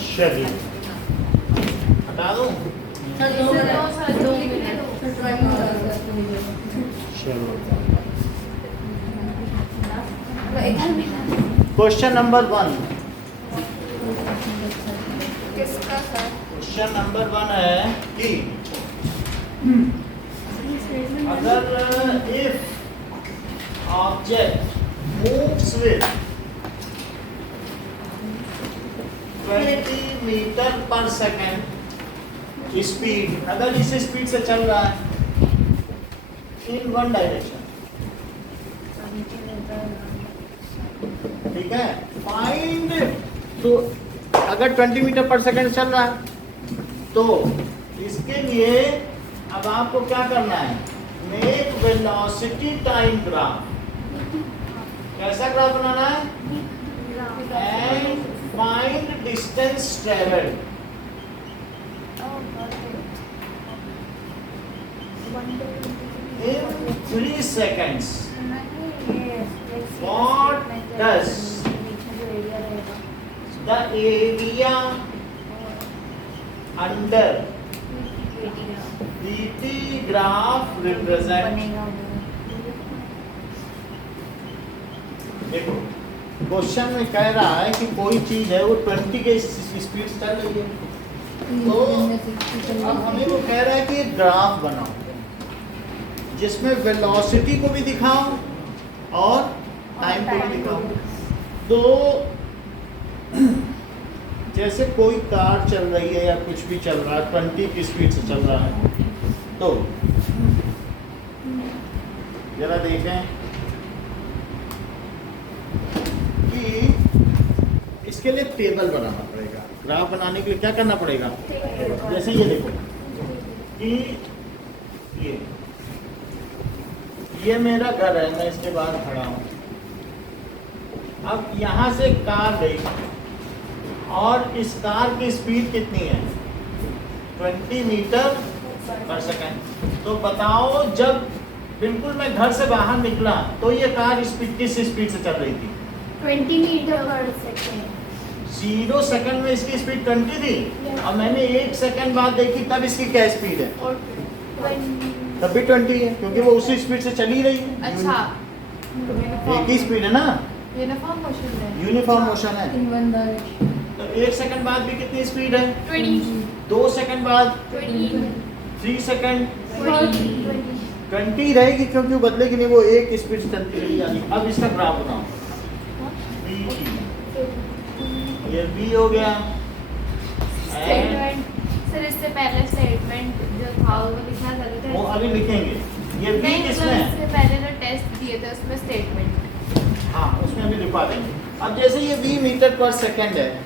शेड्यूल हटा दूं? Question number 1। किसका सर? क्वेश्चन नंबर 1 है कि अगर if object moves with 20 metre पर सेकेंड स्पीड, अगर इस स्पीड से चल रहा है इन वन डायरेक्शन, ठीक है, फाइंड, तो अगर 20 मीटर पर सेकेंड चल रहा है तो इसके लिए अब आपको क्या करना है, मेक वेलोसिटी टाइम ग्राफ। कैसा ग्राफ बनाना है? And find distance travelled. in 3 seconds. What does the area under PT graph represent? देखो क्वेश्चन में कह रहा है कि कोई चीज है वो 20 के स्पीड से चल रही है, तो अब हमें वो कह रहा है कि एक ग्राफ बनाओ जिसमें वेलोसिटी को भी दिखाओ और टाइम को भी दिखाओ। तो जैसे कोई कार चल रही है या कुछ भी चल रहा है 20 की स्पीड से चल रहा है, तो जरा देखें कि इसके लिए टेबल बनाना पड़ेगा। ग्राफ बनाने के लिए क्या करना पड़ेगा? जैसे ये देखो कि ये मेरा घर है, मैं इसके बाहर खड़ा हूँ। अब यहाँ से कार गई और इस कार की स्पीड कितनी है? 20 मीटर पर सेकंड। तो बताओ जब बिल्कुल मैं घर से बाहर निकला तो ये कार स्पीड किस स्पीड से चल रही थी? 20 मीटर पर सेकेंड। 0 सेकंड में इसकी स्पीड 20 थी और मैंने 1 सेकंड बाद देखी तब इसकी क्या स्पीड है? और 20 तब भी 20 है, क्योंकि वो उसी स्पीड से चली रही है। अच्छा, एक ही स्पीड है ना, यूनिफॉर्म मोशन है। यूनिफॉर्म मोशन है। In one direction. तो 1 सेकंड बाद भी कितनी स्पीड है? 20 2 सेकंड बाद 20 3 सेकंड 20 20 रहेगी, क्योंकि वो बदलेगी नहीं, वो एक स्पीड से चलती रही जानी। अब इसका ग्राफ बनाओ। ये बी हो गया। स्टेटमेंट सर, इससे पहले स्टेटमेंट जो था वो लिखना जरूरी था। वो अभी लिखेंगे। ये बी नहीं, किसमें मतलब है? इससे पहले जो टेस्ट दिए थे उसमें स्टेटमेंट। हाँ, उसमें भी लिखवा देंगे। अब जैसे ये 20 मीटर पर सेकंड है,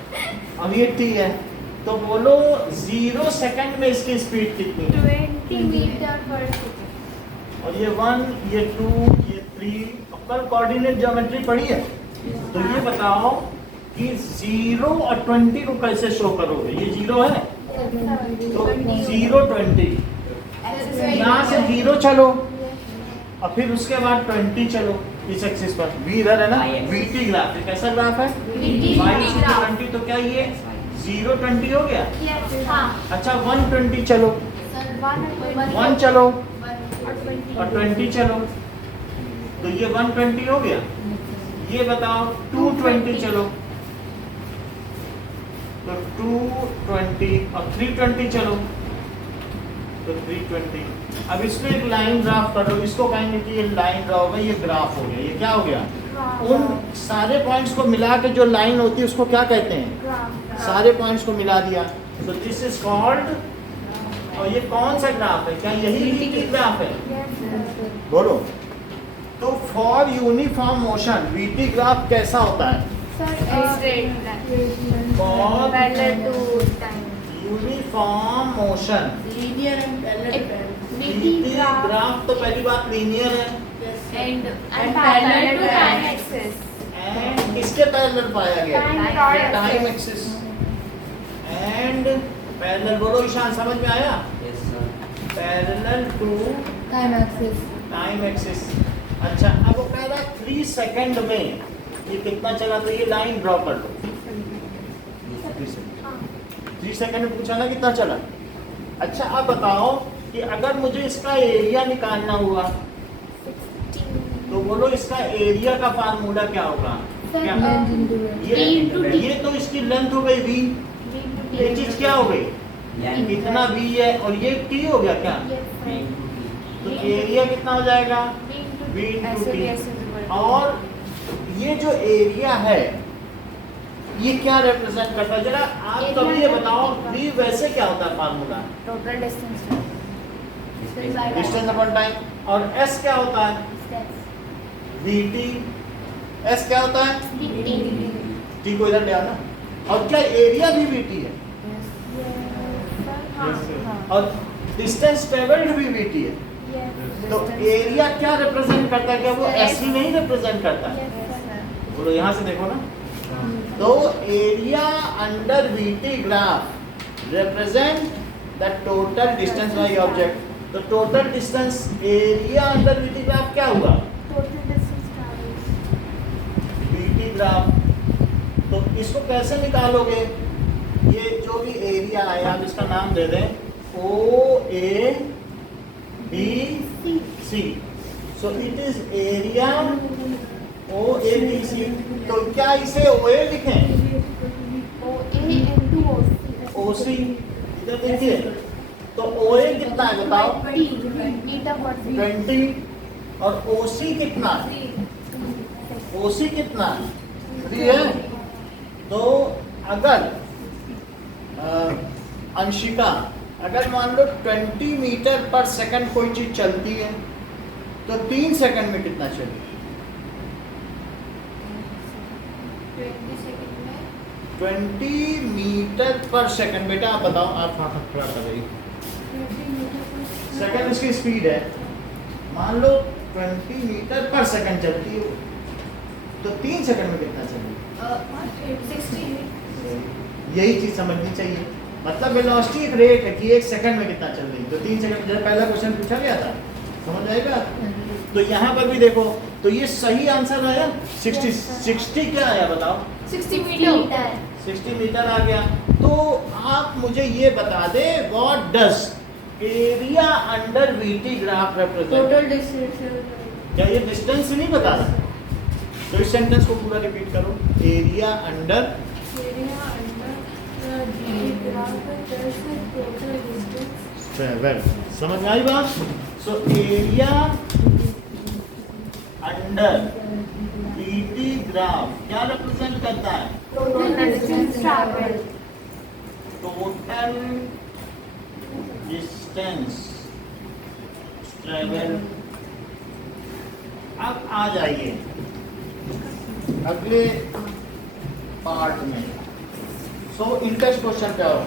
अब ये टी है, तो बोलो 0 सेकंड में इसकी स्पीड कितनी है? 20 मीटर पर सेकेंड। और ये 1, ये 2, ये 3। अब कल कोऑर्डिनेट ज्योमेट्री पढ़ी है, तो ये बताओ कि 0 और 20 को कैसे शो करोगे? ये 0 है तो 0 20, यहाँ से 0 चलो और फिर उसके बाद 20 चलो इस एक्सिस पर। v इधर है ना, vt ग्राफ। कैसा ग्राफ है? VT y graph. 20, तो क्या ये 0 20 हो गया? यस, हाँ अच्छा 120 चलो, सर 1 चलो और और 20 चलो, तो ये 120 हो गया। ये बताओ 220 चलो, तो 220 और 320 चलो, तो 320। अब इसमें एक लाइन ड्राफ्ट कर लो। इसको कहेंगे कि ये लाइन ड्रा हो गई, ये ग्राफ हो गया। ये क्या हो गया? उन सारे पॉइंट्स को मिला के जो लाइन होती है उसको क्या कहते हैं? सारे पॉइंट्स को मिला दिया, तो दिस इज कॉल्ड। और ये कौन सा ग्राफ है? क्या यही VT ग्राफ है? बोलो। तो for uniform motion VT graph कैसा होता है? Straight line for parallel to time. Uniform motion linear and parallel VT graph तो पहली बात लीनियर है and parallel to time axis. And किसके पैरेलल पाया गया? Time axis. एंड पैरेलल, बोलो ईशान, समझ में आया? Yes, sir. Parallel to Time axis. Time axis. अच्छा, अब वो कह रहा है 3 सेकंड में ये कितना चला, तो ये लाइन ड्रॉ कर लो। 3 सेकंड में पूछा ना कितना चला। अच्छा, अब बताओ कि अगर मुझे इसका एरिया निकालना हुआ तो बोलो इसका एरिया का फार्मूला क्या होगा? क्या? Length into width. ये तो इसकी लेंथ हो गई v, ये चीज क्या हो गई? Length कितना v है, और ये t हो गया क्या? V into T. तो एरिया कितना हो जाएगा? v into ऐसे भी t। ऐसे। और ये जो एरिया है ये क्या रिप्रेजेंट करता है? जरा आप कभी ये बताओ, v वैसे क्या होता है formula? Total distance. Distance upon time. और s क्या होता है? vt। s क्या होता है? t को इधर ले आओ ना। और क्या एरिया भी vt है? और डिस्टेंस ट्रेवल्ड भी vt है। तो एरिया क्या रिप्रेजेंट करता है? क्या वो s ही नहीं रिप्रेजेंट करता है? बोलो, यहाँ से देखो ना। तो area under VT graph represent the total distance by object. तो total distance area under VT graph क्या हुआ? VT graph. तो इसको कैसे निकालोगे? ये जो भी एरिया है आप इसका नाम दे दें OABC। So it is area OABC। तो क्या इसे OA लिखें? OC। इधर देखिए, तो OA कितना है बताओ? 20। और OC कितना है? OC कितना है? दी है। तो अगर अंशिका, अगर मान लो 20 मीटर पर सेकंड कोई चीज चलती है तो 3 सेकंड में कितना चलेगी? 20 सेकंड में 20 मीटर पर सेकंड। बेटा आप बताओ, आप हाथ खड़ा कर रही, सेकंड इसकी स्पीड है, मान लो 20 मीटर पर सेकंड चलती है तो 3 सेकंड में कितना चलेगी? 60। यही चीज समझनी चाहिए। मतलब वेलोसिटी एक रेट है कि 1 सेकंड में कितना चल रही है, तो 3 सेकंड जब पहला क्वेश्चन पूछा गया था, समझ आएगा? तो यहाँ पर भी देखो, तो ये सही आंसर आया 60 क्या आया बताओ? 60 मीटर। 60 मीटर आ गया। तो आप मुझे ये बता दे, what does area under VT graph represent? Total distance. क्या ये डिस्टेंस नहीं बता रहा? तो इस सेंटेंस को पूरा रिपीट करो, एरिया अंडर ट्रेवल। समझ में आई बात? So area under VT graph क्या रिप्रेजेंट करता है? Total distance travel. Total distance travel. अब आ जाइए अगले पार्ट में। सो इंटरेस्ट क्वेश्चन क्या हो?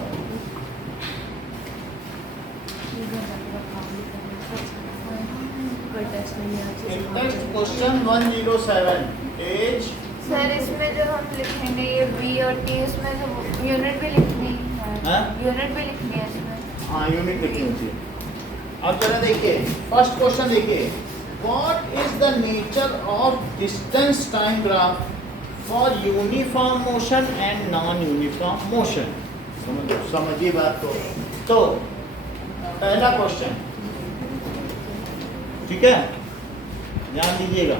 Interest question 107 as. सर इसमें जो हम लिखेंगे ये बी और टी, इसमें जो यूनिट भी लिखनी है, हाँ? यूनिट भी लिखनी है इसमें। हाँ, यूनिट लिखनी होती है। अब जरा देखिए फर्स्ट क्वेश्चन देखिए, what is the nature of distance time graph for uniform motion and non uniform motion? समझिए बात को। तो पहला क्वेश्चन, ठीक है, ध्यान दीजिएगा।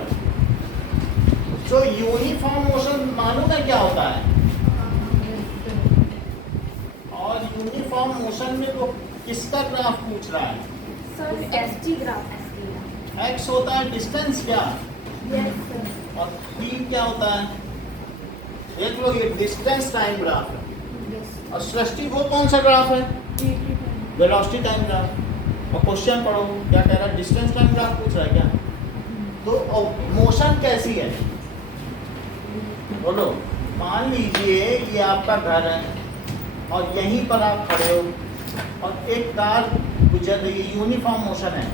तो यूनिफॉर्म मोशन मालूम है क्या होता है? और यूनिफॉर्म मोशन में वो किसका ग्राफ पूछ रहा है? Sir ST graph. एक्स होता है डिस्टेंस क्या, यस सर। और पी क्या होता है? देख लो ये डिस्टेंस टाइम ग्राफ है, और सृष्टि वो कौन सा ग्राफ है? Velocity time graph. और क्वेश्चन पढ़ो क्या कह रहा है, डिस्टेंस टाइम ग्राफ पूछ रहा है क्या? तो मोशन कैसी है बोलो। मान लीजिए ये आपका घर है और यहीं पर आप खड़े हो और एक कार गुजर रही है, यूनिफॉर्म मोशन है,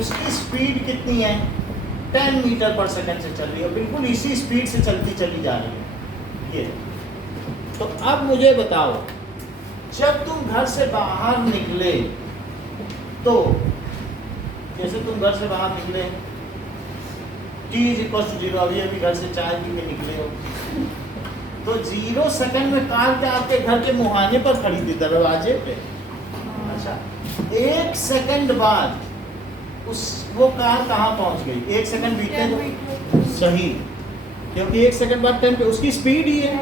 उसकी स्पीड कितनी है? 10 मीटर पर सेकंड से चल रही है, बिल्कुल इसी स्पीड से चलती चली जा रही है ये। तो अब मुझे बताओ, जब तुम घर से बाहर निकले तो जैसे तुम घर से बाहर निकले, t = 0, अभी घर से चाय पी के निकले हो, तो 0 सेकंड में कार के आपके घर के मुहाने पर खड़ी थी, दरवाजे पे। अच्छा, 1 सेकंड बाद वो कार कहाँ पहुंच गई? 1 सेकंड बीते तो सही, क्योंकि 1 सेकंड बाद 10 पे उसकी स्पीड ही है।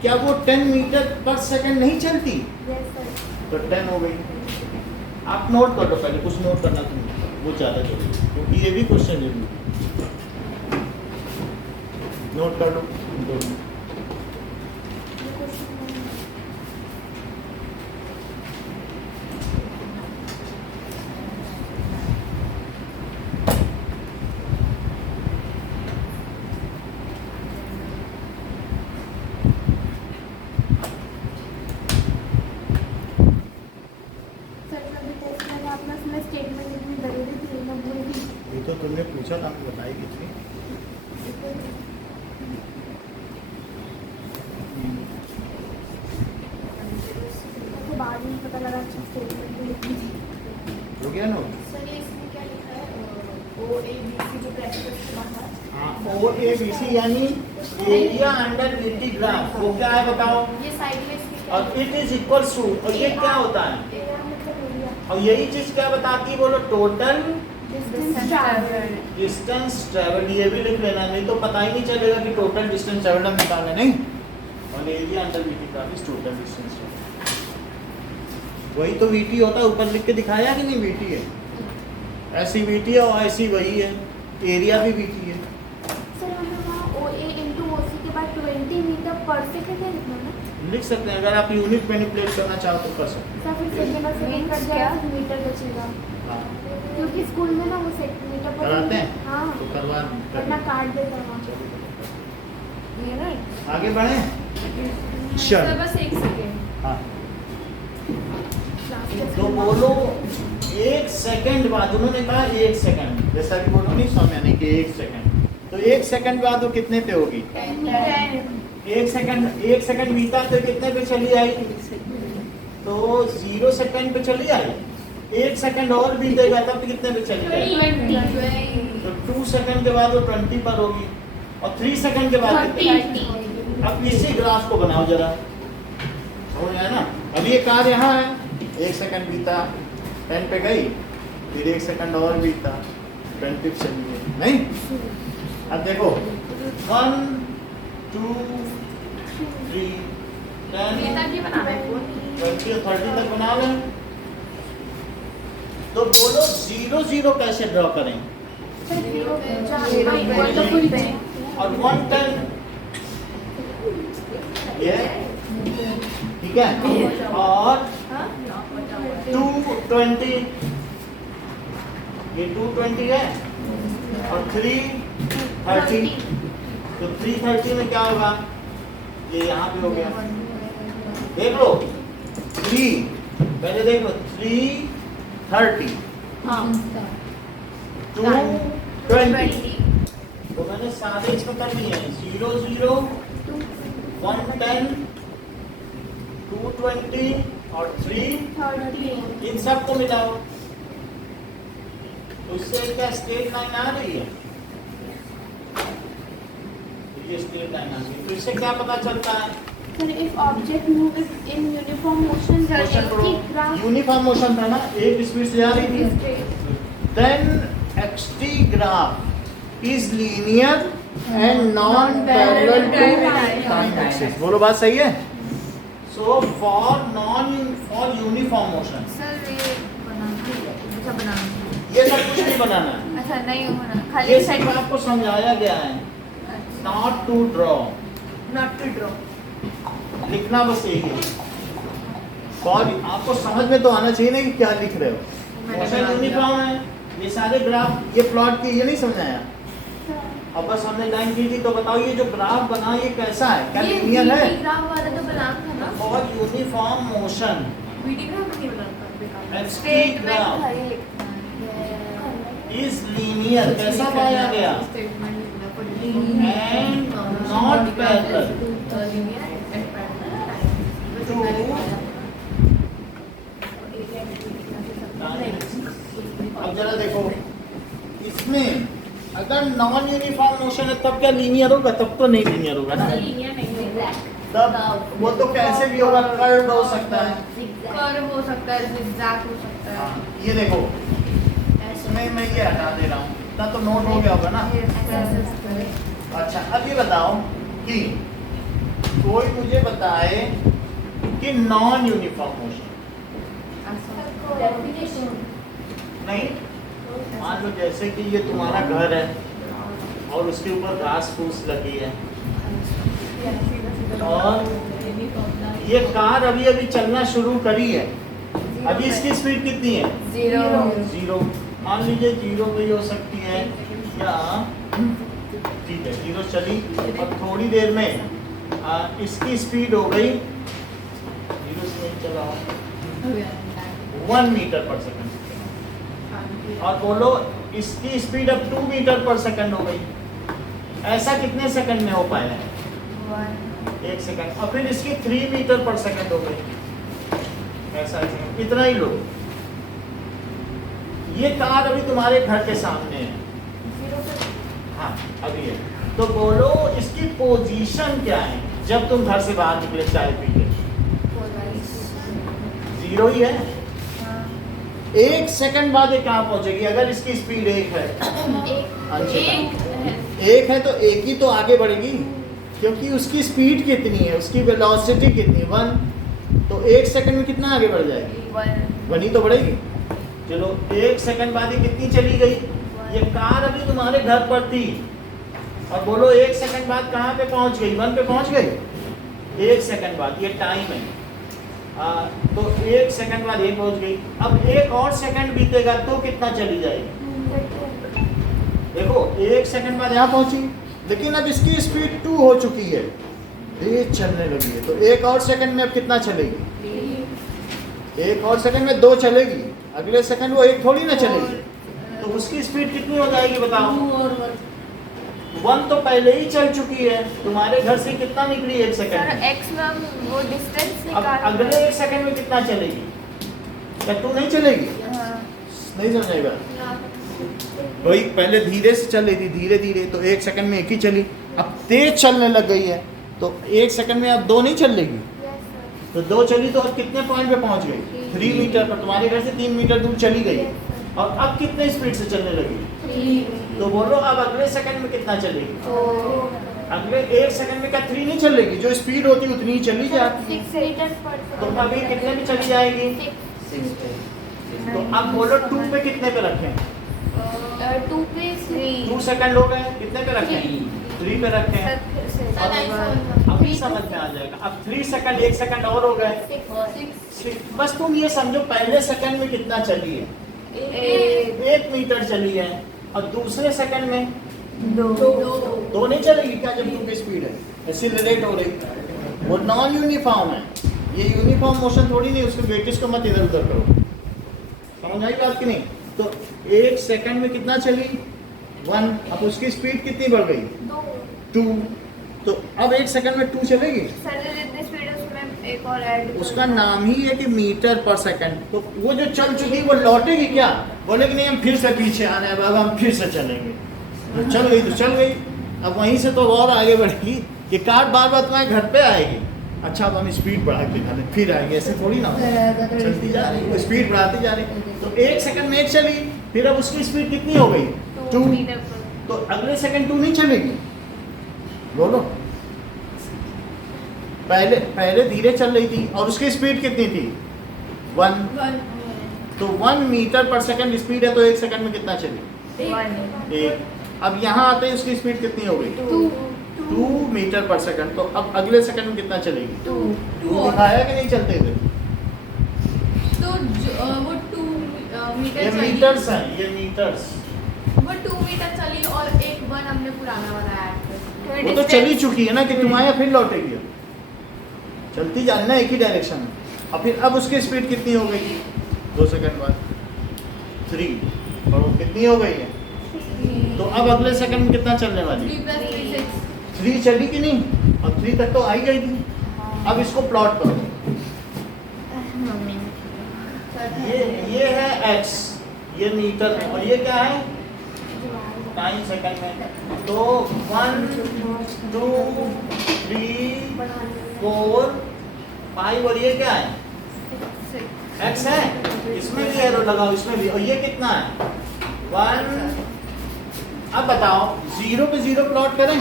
क्या वो 10 मीटर पर सेकंड नहीं चलती? तो 10 हो गई। आप नोट कर लो, पहले कुछ नोट करना तुम, वो ज़्यादा जरूरी है क्योंकि ये भी क्वेश्चन जरूरी है। नोट कर लो दोनों। ये तो तुमने पूछा था, मैं बताई कितनी। बाद में पता लगा अच्छा स्टेटमेंट भी लिखी थी। हो गया नोट? सर ये इसमें क्या लिखा है? OABC जो ब्रैकेट के बाहर। हाँ, OABC यानी एरिया अंडर वीटी ग्राफ, वो क्या है बताओ? ये साइड में इसके क्या और इट इज इक्वल्स टू, और ये क्या होता है? एरिया मतलब एरिया। और यही चीज क्या बताती है बोलो? Total distance travel. Distance travel. ये भी लिख लेना, नहीं तो पता ही नहीं चलेगा कि टोटल डिस्टेंस ट्रेवल हम निकालना नहीं। और area under VT graph is total distance travel. वही तो वीटी होता है, ऊपर लिख के दिखाया कि नहीं वीटी है, ऐसी वीटी है और ऐसी वही है, एरिया भी वीटी है। सर हमें वहाँ OA into OC के बाद 20 पर सेकंड है लिखना ना लिख सकते हैं, अगर आप यूनिट मैनिपुलेट करना चाहो तो कर सकते या फिर सेकंड और सेकंड कट जाएगा तो मीटर बचेगा हैं। हाँ, क्योंकि स्कूल में ना वो मीटर पर कराते हैं हाँ तो करवा वरना काट देता वहाँ पे ये ना आगे बढ़े। सर चल बस एक सेकेंड। हाँ, क्लास टेस्ट तो बोलो 1 सेकंड बाद, उन्होंने कहा 1 सेकंड, जैसा कि बोलो नहीं सौम्या ने कि 1 सेकंड, तो 1 सेकंड बाद वो कितने पे होगी? 1 सेकंड बीता तो कितने पे चली आई? तो 0 सेकंड पे चली आई। 1 सेकंड और बीतेगा तब कितने पे चली आई? तो 2 सेकंड के बाद वो 20 पर होगी, और 3 सेकंड के बाद कितने? अब इसी ग्राफ को बनाओ जरा, हो गया ना। अब ये कार यहाँ है, 1 सेकंड बीता, 10 पे गई, फिर 1 सेकंड और बीता, 20 पे चली गई, नहीं? अब देखो 1 2 3 10 नेताजी बनाना है फोन। 20 और 30 तक बना लें। तो बोलो 0 0 कैसे ड्रॉ करें? और 110 ये ठीक है, और 220 ये 220 है, और 330, तो 330 में क्या होगा? ये यहाँ पे हो गया, देख लो 3, पहले देख लो 330 220, तो मैंने सारे इसको कर लिए हैं, 0 0 110 220 और 3, इन सबको मिलाओ, तो इससे क्या स्ट्रेट लाइन आ रही है? ये स्ट्रेट लाइन आ रही है, तो इससे क्या पता चलता है? if object move in uniform motion uniform motion था ना, एक स्पीड से जा रही थी, then xt graph is linear and non parallel to time axis। बोलो बात सही है? So for uniform motion, sir ये बनाना ये सब कुछ नहीं बनाना है, अच्छा नहीं होना ये खाली सिर्फ आपको समझाया गया है, not to draw, not to draw. लिखना बस यही है। सॉरी, आपको समझ में तो आना चाहिए ना कि क्या लिख रहे हो। मोशन यूनिफॉर्म है, ये सारे ग्राफ, ये प्लॉट की, ये नहीं समझाया। अब बस हमने लाइन की थी, तो बताओ ये जो ग्राफ बना ये कैसा है? क्या लीनियर है? ग्राफ वाला तो बना था ना बहुत यूनिफॉर्म मोशन, नहीं बना xt ग्राफ खाली लिखना इज लीनियर, कैसा पाया गया? एंड नॉट पैरेलल टू अब जरा देखो, इसमें अगर नॉन यूनिफॉर्म मोशन है तब क्या लीनियर होगा? तब तो नहीं लीनियर होगा ना, तब वो तो कैसे भी होगा, कर्व हो सकता है। कर्व हो सकता है, zigzag हो सकता है। हाँ, ये देखो, इसमें मैं ये हटा दे रहा हूँ, इतना तो नोट हो गया होगा ना। अच्छा, अब ये बताओ कि कोई मुझे बताए कि नॉन यूनिफॉर्म मोशन, नहीं, मान लो जैसे कि ये तुम्हारा घर है और उसके ऊपर घास फूस लगी है, और ये कार अभी अभी चलना शुरू करी है, अभी इसकी स्पीड कितनी है? 0। मान लीजिए 0 भी हो सकती है, या ठीक है 0 चली, और थोड़ी देर में इसकी स्पीड हो गई 0 से चला 1 मीटर पर सेकंड, और बोलो इसकी स्पीड अब 2 मीटर पर सेकंड हो गई। ऐसा कितने सेकंड में हो पाया है? 1 सेकंड, और फिर इसकी 3 मीटर पर सेकंड हो गई। ऐसा इतना ही लो। ये कार अभी तुम्हारे घर के सामने है, हाँ अभी है, तो बोलो इसकी पोजीशन क्या है जब तुम घर से बाहर निकले चाय पी के? 0 ही है। 1 सेकंड बाद ये कहाँ पहुंचेगी? अगर इसकी स्पीड 1 है, एक है तो 1 ही तो आगे बढ़ेगी, क्योंकि उसकी स्पीड कितनी है, उसकी वेलोसिटी कितनी है? 1, तो 1 सेकंड में कितना आगे बढ़ जाएगी? 1 ही तो बढ़ेगी। चलो 1 सेकंड बाद ये कितनी चली गई? ये कार अभी तुम्हारे घर पर थी, और बोलो 1 सेकंड बाद कहाँ पे पहुंच गई? 1 पे पहुंच गई। 1 सेकंड बाद, ये टाइम है। तो 1 सेकंड बाद ये पहुंच गई। अब एक और सेकंड बीतेगा तो कितना चली जाएगी? देखो 1 सेकंड बाद यहाँ पहुंची, लेकिन अब इसकी स्पीड 2 हो चुकी है, ये चलने लगी है। तो एक और सेकंड में अब कितना चलेगी? एक और सेकंड में 2 चलेगी, अगले सेकंड वो 1 थोड़ी ना चलेगी। तो उसकी स्पीड कितनी हो जाएगी बताओ? 1 तो पहले ही चल चुकी है। तुम्हारे घर से कितना निकली 1 सर सेकंड में? एक्स में हम वो डिस्टेंस अब निकाल अगले 1 सेकंड में कितना चलेगी? क्या 2 नहीं चलेगी? हाँ। नहीं समझेगा। वही पहले धीरे से चल रही थी, धीरे धीरे, तो 1 सेकंड में 1 ही चली। अब तेज चलने लग गई है, तो 1 सेकंड में अब 2 नहीं चल लेगी। Yes, sir. तो 2 चली तो अब कितने पॉइंट पे पहुंच गई? 3 मीटर पर। तुम्हारे घर से 3 मीटर दूर चली गई, और अब कितने स्पीड से चलने लगी? तो बोलो अब अगले सेकंड में कितना चलेगी? अगले 1 सेकंड में क्या 3 नहीं चलेगी? जो स्पीड होती है उतनी ही चली जाती। 6 meters per तो second. अभी कितने में चली जाएगी? तो अब बोलो 2 पे कितने पे रखें? 2 पे 3. 2 सेकंड हो गए, कितने पे रखें? 3 पे रखें। अभी समझ में आ जाएगा। अब 3 सेकंड, 1 सेकंड और हो गए। बस तुम ये समझो पहले सेकंड में कितना चली है? 1 मीटर चली है, और दूसरे सेकंड में 2 नहीं चलेगी क्या? जब 2 की स्पीड है, एक्सीलरेट हो रही। वो नॉन यूनिफॉर्म है, ये यूनिफॉर्म मोशन थोड़ी नहीं। उसके वेटेज को मत इधर उधर करो। समझ आई बात कि नहीं? तो 1 सेकंड में कितना चली? 1। अब उसकी स्पीड कितनी बढ़ गई? 2। तो अब 1 सेकंड में 2 चलेगी? सर जितनी स्पीड है उसमें एक और ऐड उसका नाम ही है कि मीटर पर सेकंड। तो वो जो चल चुकी वो लौटेगी क्या? बोलेगी नहीं हम फिर से पीछे आने हैं, अब हम फिर से चलेंगे। तो चल गई तो चल गई। अब वहीं से तो और आगे बढ़ेगी। ये कार बार बार तुम्हारे घर पे आएगी। अच्छा अब हम स्पीड बढ़ा के जाने, फिर आएंगे, ऐसे थोड़ी ना होगा। चलती जा रही है, स्पीड बढ़ाती जा रही। तो 1 सेकंड में 1 चली, फिर अब उसकी स्पीड कितनी हो गई? 2 मीटर पर. तो अगले सेकंड 2 नहीं चलेगी? बोलो। पहले धीरे चल रही थी, और उसकी स्पीड कितनी थी? 1। तो 1 मीटर पर सेकंड स्पीड है, तो 1 सेकंड में कितना चली? 1। अब यहाँ आते ही उसकी स्पीड कितनी हो गई? 2 मीटर पर सेकंड। तो अब अगले सेकंड में कितना चलेगी? 2 दिखाया कि नहीं चलते थे? तो वो 2 मीटर ये चली, मीटर्स हैं, ये मीटर्स। वो 2 मीटर चली और एक 1 हमने पुराना वाला ऐड कर दिया। वो तो चली चुकी है ना, कि तुम आया फिर लौटेगी। चलती जाना ना एक ही डायरेक्शन में। और फिर अब उसकी स्पीड कितनी हो गई? 2 सेकंड बाद 3, और वो कितनी हो गई है? तो अब अगले सेकंड में कितना चलने वाली? 3 + 3 6. 3 चली कि नहीं? और 3 तक तो आई गई थी। अब इसको प्लॉट करो। ये है x, ये मीटर है, और ये क्या है? टाइम सेकंड में। तो 1 2 3 4 5, और ये क्या है? x है। इसमें भी एरो लगाओ, इसमें भी। और ये कितना है? 1। अब बताओ 0 पे 0 प्लॉट करें,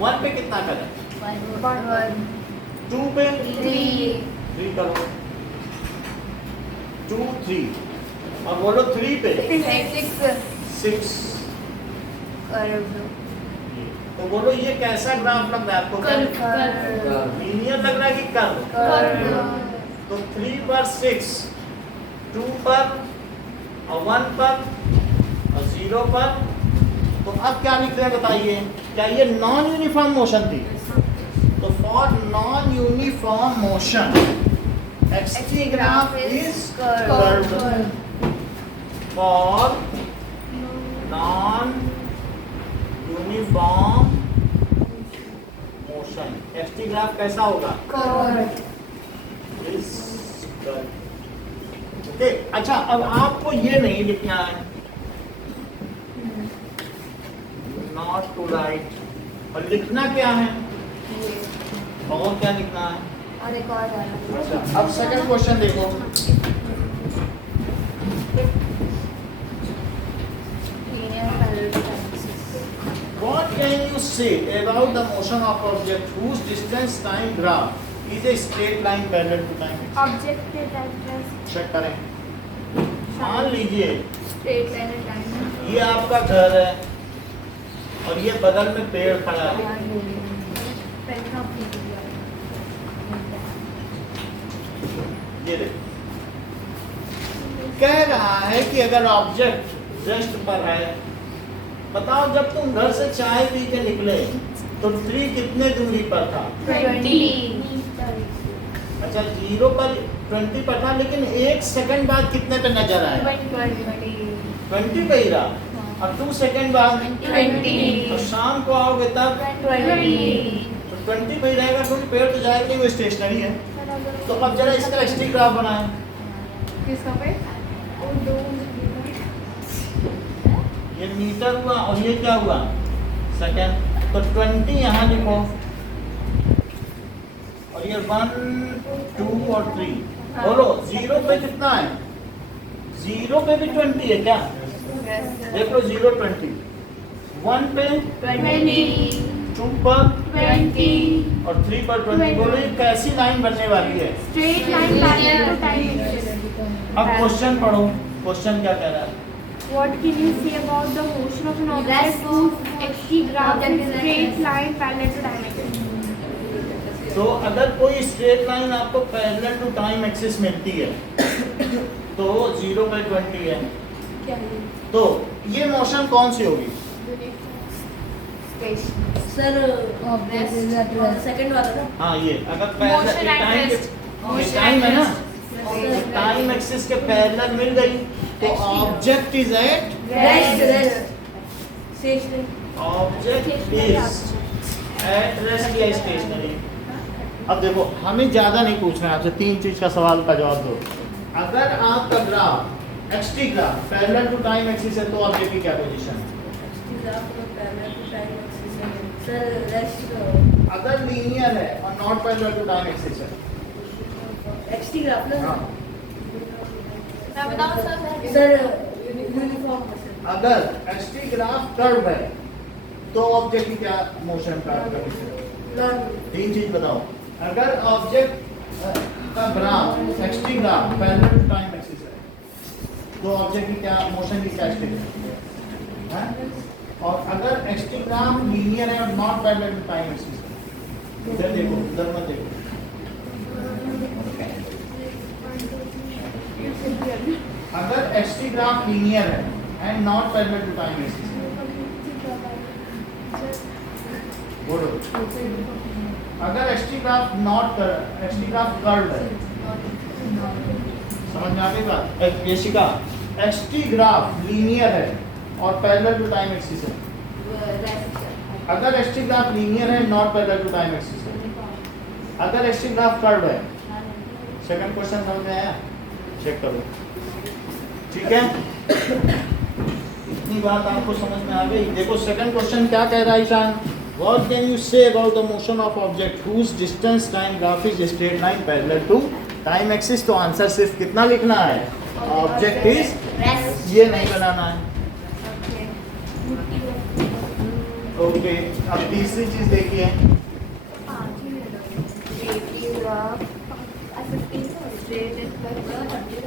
1 पे कितना करें? 2 पे 3 करो, 2 3, और बोलो 3 पे 6। तो बोलो ये कैसा ग्राफ लग रहा है आपको? लीनियर लग रहा है कि कर्व? तो 3 पर 6, 2 पर और 1 पर और 0 पर। तो अब क्या लिख रहे हैं बताइए? क्या ये नॉन यूनिफॉर्म मोशन थी? तो for non uniform motion xt graph is curved. For non uniform motion xt graph कैसा होगा? Is curved. ओके, अच्छा अब आपको ये नहीं लिखना है, नॉट टू राइट, और लिखना क्या है? और क्या लिखना है? और एक और डाला. अच्छा अब सेकंड क्वेश्चन देखो। What can you say about the motion of object whose distance time graph is a straight line parallel to time? Object के रेफरेंस चेक करें। मान लीजिए स्ट्रेट लाइन एंड लाइन. ये आपका घर है, और ये बगल में पेड़ खड़ा है। ये देख, कह रहा है कि अगर ऑब्जेक्ट रेस्ट पर है, बताओ जब तुम घर से चाय पी के निकले तो ट्री कितने दूरी पर था? 20. अच्छा 0 पर 20 पर था, लेकिन 1 सेकंड बाद कितने पे नजर आया? 20 पे ही रहा। अब 2 सेकंड बाद 20. और शाम को आओगे तब 20. तो 20 पे ही रहेगा, क्योंकि पेड़ तो जाएगा नहीं, वो स्टेशनरी है। तो अब जरा इसका एक्सटी ग्राफ बनाएं। किसका पे? ये मीटर हुआ और ये क्या हुआ? सेकंड। तो 20 यहाँ लिखो, और ये 1 2 और 3 बोलो। 0 पे कितना है? 0 पे भी 20 है क्या? देखो 0 20, 1 पे 20. 2 पर 20. और 3 पर 20। बोलो ये कैसी लाइन बनने वाली है? Straight line parallel to time axis. अब क्वेश्चन पढ़ो, क्वेश्चन क्या कह रहा है? What can you say about the motion of an object whose xt graph is straight line parallel to time axis? तो अगर कोई स्ट्रेट लाइन आपको पैरेलल टू टाइम एक्सिस मिलती है तो 0 पे 20 है, तो ये मोशन कौन सी होगी? सर सेकंड वाला ना? हाँ ये अगर Motion at time rest. Time है ना, टाइम एक्सिस के पैरेलल मिल गई तो object is at object is at rest या स्टेशनरी। अब देखो हमें ज्यादा नहीं पूछना है आपसे, 3 चीज का सवाल का जवाब दो। अगर आपका graph XT graph parallel to time axis है तो ऑब्जेक्ट की क्या पोजीशन है? अगर लीनियर है और not parallel to time axis है, हाँ। मैं बताऊं सर? सर यूनिफॉर्म अगर एक्सटी ग्राफ कर्व है तो ऑब्जेक्ट की क्या मोशन का कंडीशन? 3 चीज बताओ। अगर ऑब्जेक्ट का graph XT graph parallel to time axis है तो ऑब्जेक्ट की क्या मोशन की क्या स्टेट है? और अगर एक्सटी ग्राफ लीनियर है और not parallel to time axis है, इधर देखो, इधर मत देखो। अगर एक्सटी ग्राफ लीनियर है and not parallel to time axis बोलो। अगर XT graph XT graph curve है, समझ में आ गई बात? ये शिका एक्सटी ग्राफ लीनियर है और पैरेलल टू टाइम एक्सिस है। अगर एक्सटी ग्राफ लीनियर है not parallel to time axis है। अगर एक्सटी ग्राफ कर्व है, सेकंड क्वेश्चन समझ में आया? चेक करो, ठीक है? इतनी बात आपको समझ में आ गई? देखो सेकंड क्वेश्चन क्या कह रहा है Ishan? What can you say about the motion of object whose distance time graph is straight line parallel to time axis? तो आंसर सिर्फ कितना लिखना है? Object is ये नहीं बनाना है। ओके, अब तीसरी चीज देखिए।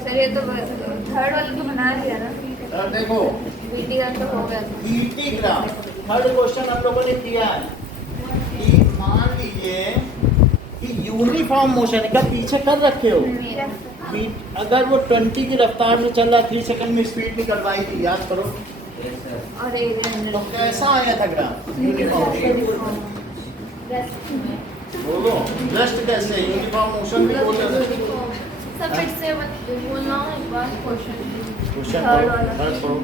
सर ये तो थर्ड वाला तो बना दिया ना? अब देखो बीटी का तो हो गया। ईटी ग्राफ थर्ड क्वेश्चन हम लोगों ने किया है कि मान लीजिए कि यूनिफॉर्म मोशन है, क्या पीछे कर रखे हो? अगर वो 20 की रफ्तार से चल रहा, 3 सेकंड में स्पीड निकलवाई थी, याद करो। और तो कैसा आया था ग्राफ? यूनिफॉर्म। बोलो रेस्ट कैसे? यूनिफॉर्म मोशन भी बोल सकते हो। सब फिर से बोलना एक बार क्वेश्चन। क्वेश्चन पढ़ो, थर्ड पढ़ो।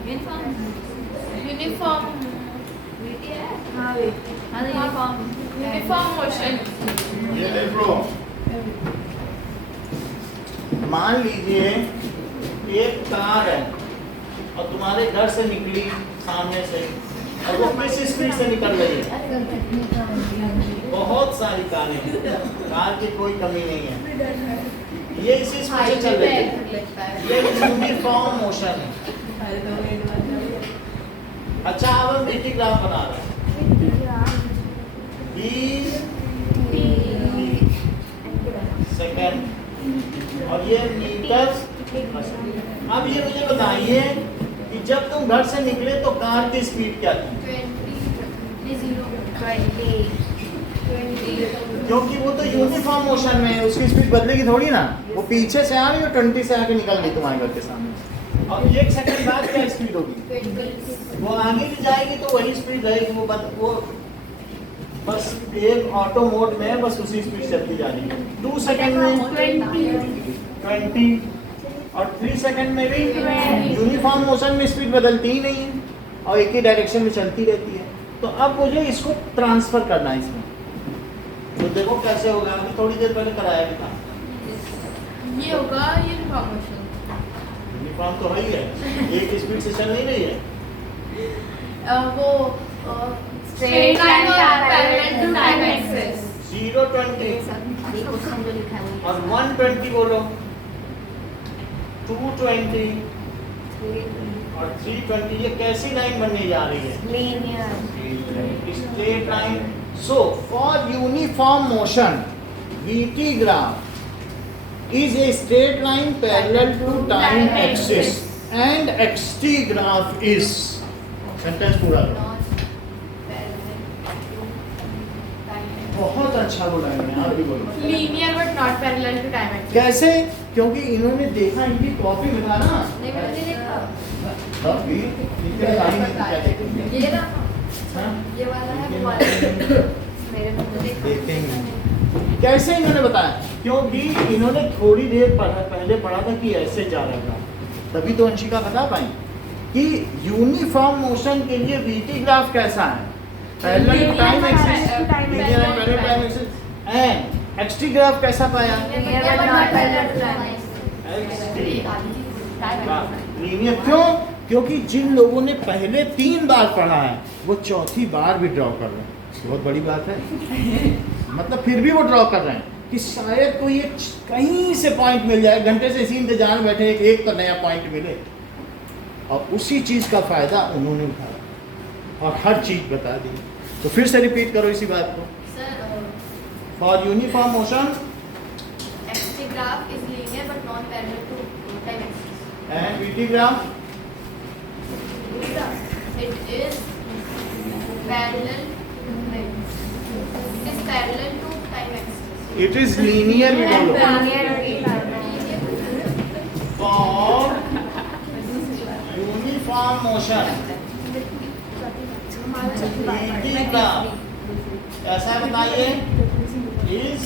Uniform uniform motion. ये देख लो, मान लीजिए एक कार है और तुम्हारे घर से निकली सामने से और वो किस स्पीड से निकल रही है? बहुत सारी कारें हैं, कार की कोई कमी नहीं है, ये इसी स्पीड से चल रही है। ये यूनिफॉर्म मोशन है। अच्छा अब हम बीटी ग्राफ बना रहे हैं। सेकंड और ये मीटर। अब ये मुझे बताइए कि कि जब तुम घर से निकले तो कार की स्पीड क्या थी? 20 क्योंकि वो तो यूनिफॉर्म मोशन में है, उसकी स्पीड बदलेगी थोड़ी ना। वो पीछे से आ रही है 20 से आके निकल गई तुम्हारे घर के सामने। अब 1 सेकंड बाद क्या स्पीड होगी? वो आगे भी जाएगी तो वही स्पीड रहेगी। वो बस एक ऑटो मोड में है, बस उसी स्पीड चलती जा रही है। 2 सेकंड में 20 और 3 सेकंड में भी यूनिफॉर्म मोशन में स्पीड बदलती ही नहीं है और एक ही डायरेक्शन में चलती रहती है। तो अब मुझे इसको ट्रांसफर करना है इसमें। तो देखो कैसे होगा, अभी थोड़ी देर पहले कराया भी था। ये होगा यूनिफॉर्म मोशन। यूनिफॉर्म तो है ही है, एक स्पीड से चल नहीं रही है। वो स्ट्रेट लाइन और पैरेलल टू टाइम एक्सिस। 0 20 और 120 बोलो, 220 और 320। ये कैसी लाइन बनने जा रही है? Linear straight line. So for uniform motion, VT graph is a straight line parallel to time axis and XT graph is sentence पूरा करो। बहुत अच्छा बोला है, आप भी बोलो। Linear but not parallel to time axis. कैसे? क्योंकि इन्होंने देखा, इनकी कॉपी में था ना। नहीं मैंने देखा तब भी इनके लाइन में कैसे? ये ना हाँ? ये वाला है वो वाला मेरे को तो देखा देखेंगे कैसे इन्होंने बताया, क्योंकि इन्होंने थोड़ी देर पहले पढ़ा था कि ऐसे जा रहा था, तभी तो अंशिका बता पाई कि यूनिफॉर्म मोशन के लिए वीटी ग्राफ कैसा है? Parallel to time axis, linear and parallel time axis. And XT graph कैसा पाया? Linear but not parallel to time linear. क्यों? क्योंकि जिन लोगों ने पहले 3 बार पढ़ा है वो चौथी बार भी ड्रॉ कर रहे हैं। बहुत बड़ी बात है। मतलब फिर भी वो ड्रॉ कर रहे हैं कि शायद कोई एक कहीं से पॉइंट मिल जाए। घंटे से इसी इंतजार में बैठे एक तो नया पॉइंट मिले, और उसी चीज़ का फायदा उन्होंने उठाया और हर चीज़ बता दी। तो फिर से रिपीट करो इसी बात को। For uniform motion XT graph is linear but not parallel to time axis. And VT graph It is parallel to time axis. It is linear भी बोलो। For uniform motion VT graph ऐसा बताइए is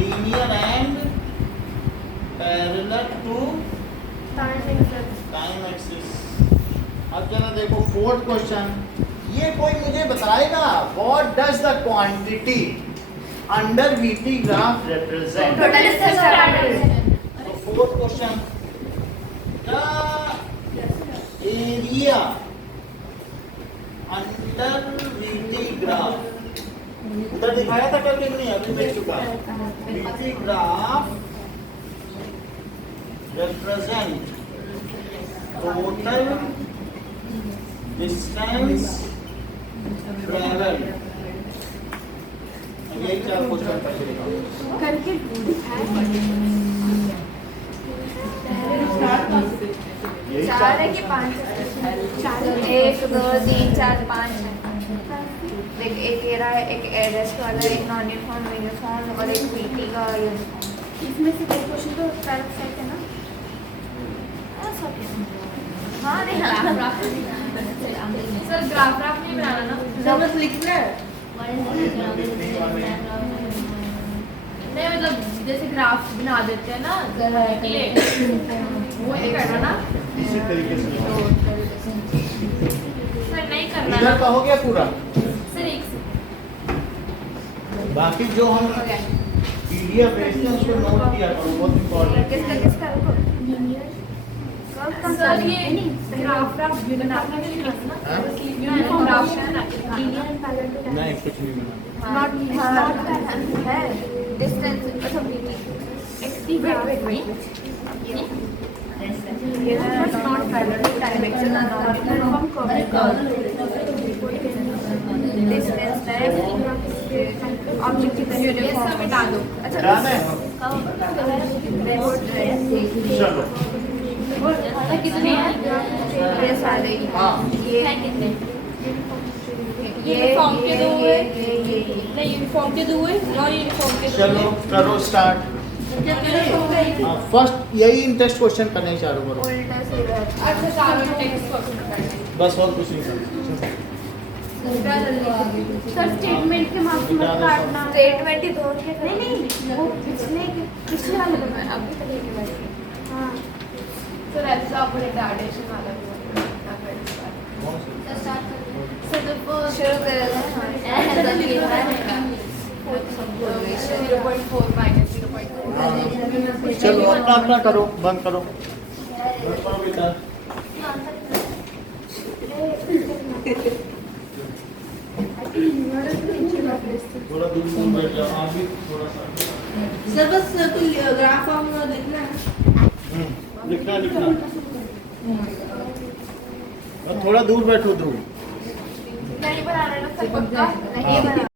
linear and parallel to time axis. अब जरा देखो 4th question. ये कोई मुझे बताएगा what does the quantity under VT graph represent? So 4th question, the area under VT graph. उधर दिखाया था कल कि नहीं? अभी मिल चुका है। VT graph represent total distance traveled। ये 4 क्वेश्चन पढ़ेगा। करके यही 4 है कि 5 है? 1 2 3 4 5 है। देख एक एरा है, एक एड्रेस वाला, एक नॉन यूनिफॉर्म यूनिफॉर्म और एक वीटी का यूनिफॉर्म। इसमें से एक क्वेश्चन तो पैरेलल सेट है ना? हाँ नहीं सर ग्राफ नहीं बनाना ना, बस लिखना है। नहीं मतलब जैसे ग्राफ बना देते हैं ना के लिए वो नहीं करना ना इसी तरीके से सर, नहीं करना इधर का हो गया पूरा। सर एक से बाकी जो हम पीडीएफ भेजते हैं उसको नोट किया करो, बहुत इंपॉर्टेंट। किसका सर ये ग्राफ बनाना भी लिखना ना हाँ? यूनिफॉर्म ग्राफ बनाना नहीं कुछ नहीं बना। नॉट है डिस्टेंस अच्छा VT not parallel to time axis non distance है ऑब्जेक्ट ये सब मिटा दो। अच्छा ध्यान है? चलो कितने ये सारे ही। हाँ ये कितने ये यूनिफॉर्म के दो हुए ये नहीं यूनिफॉर्म के दो हुए नॉन यूनिफॉर्म के दो चलो करो स्टार्ट। हुए फर्स्ट यही इंटरेस्ट क्वेश्चन करने ही चालू करो, उल्टा सीधा। अच्छा सारे टेक्स्ट पकड़ बस और कुछ नहीं करना। सर स्टेटमेंट के मार्क्स मत काटना। स्टेटमेंट ही दो के नहीं वो पिछले वाले में अभी तक लेके बैठे हाँ तो ऐसा अपने रिटार्डेशन वाला भी सर द फर्स्ट शुरू कर रहे हैं। 0.4 minus 0.4 चलो अपना अपना करो, बंद करो, बंद करो बेटा। थोड़ा दूर दूर बैठ जाओ, आप भी थोड़ा सा। सर बस कोई ग्राफ फॉर्म लिखना है। लिखना लिखना। और थोड़ा दूर बैठो ध्रुव। नहीं बनाना ना सर पक्का नहीं बना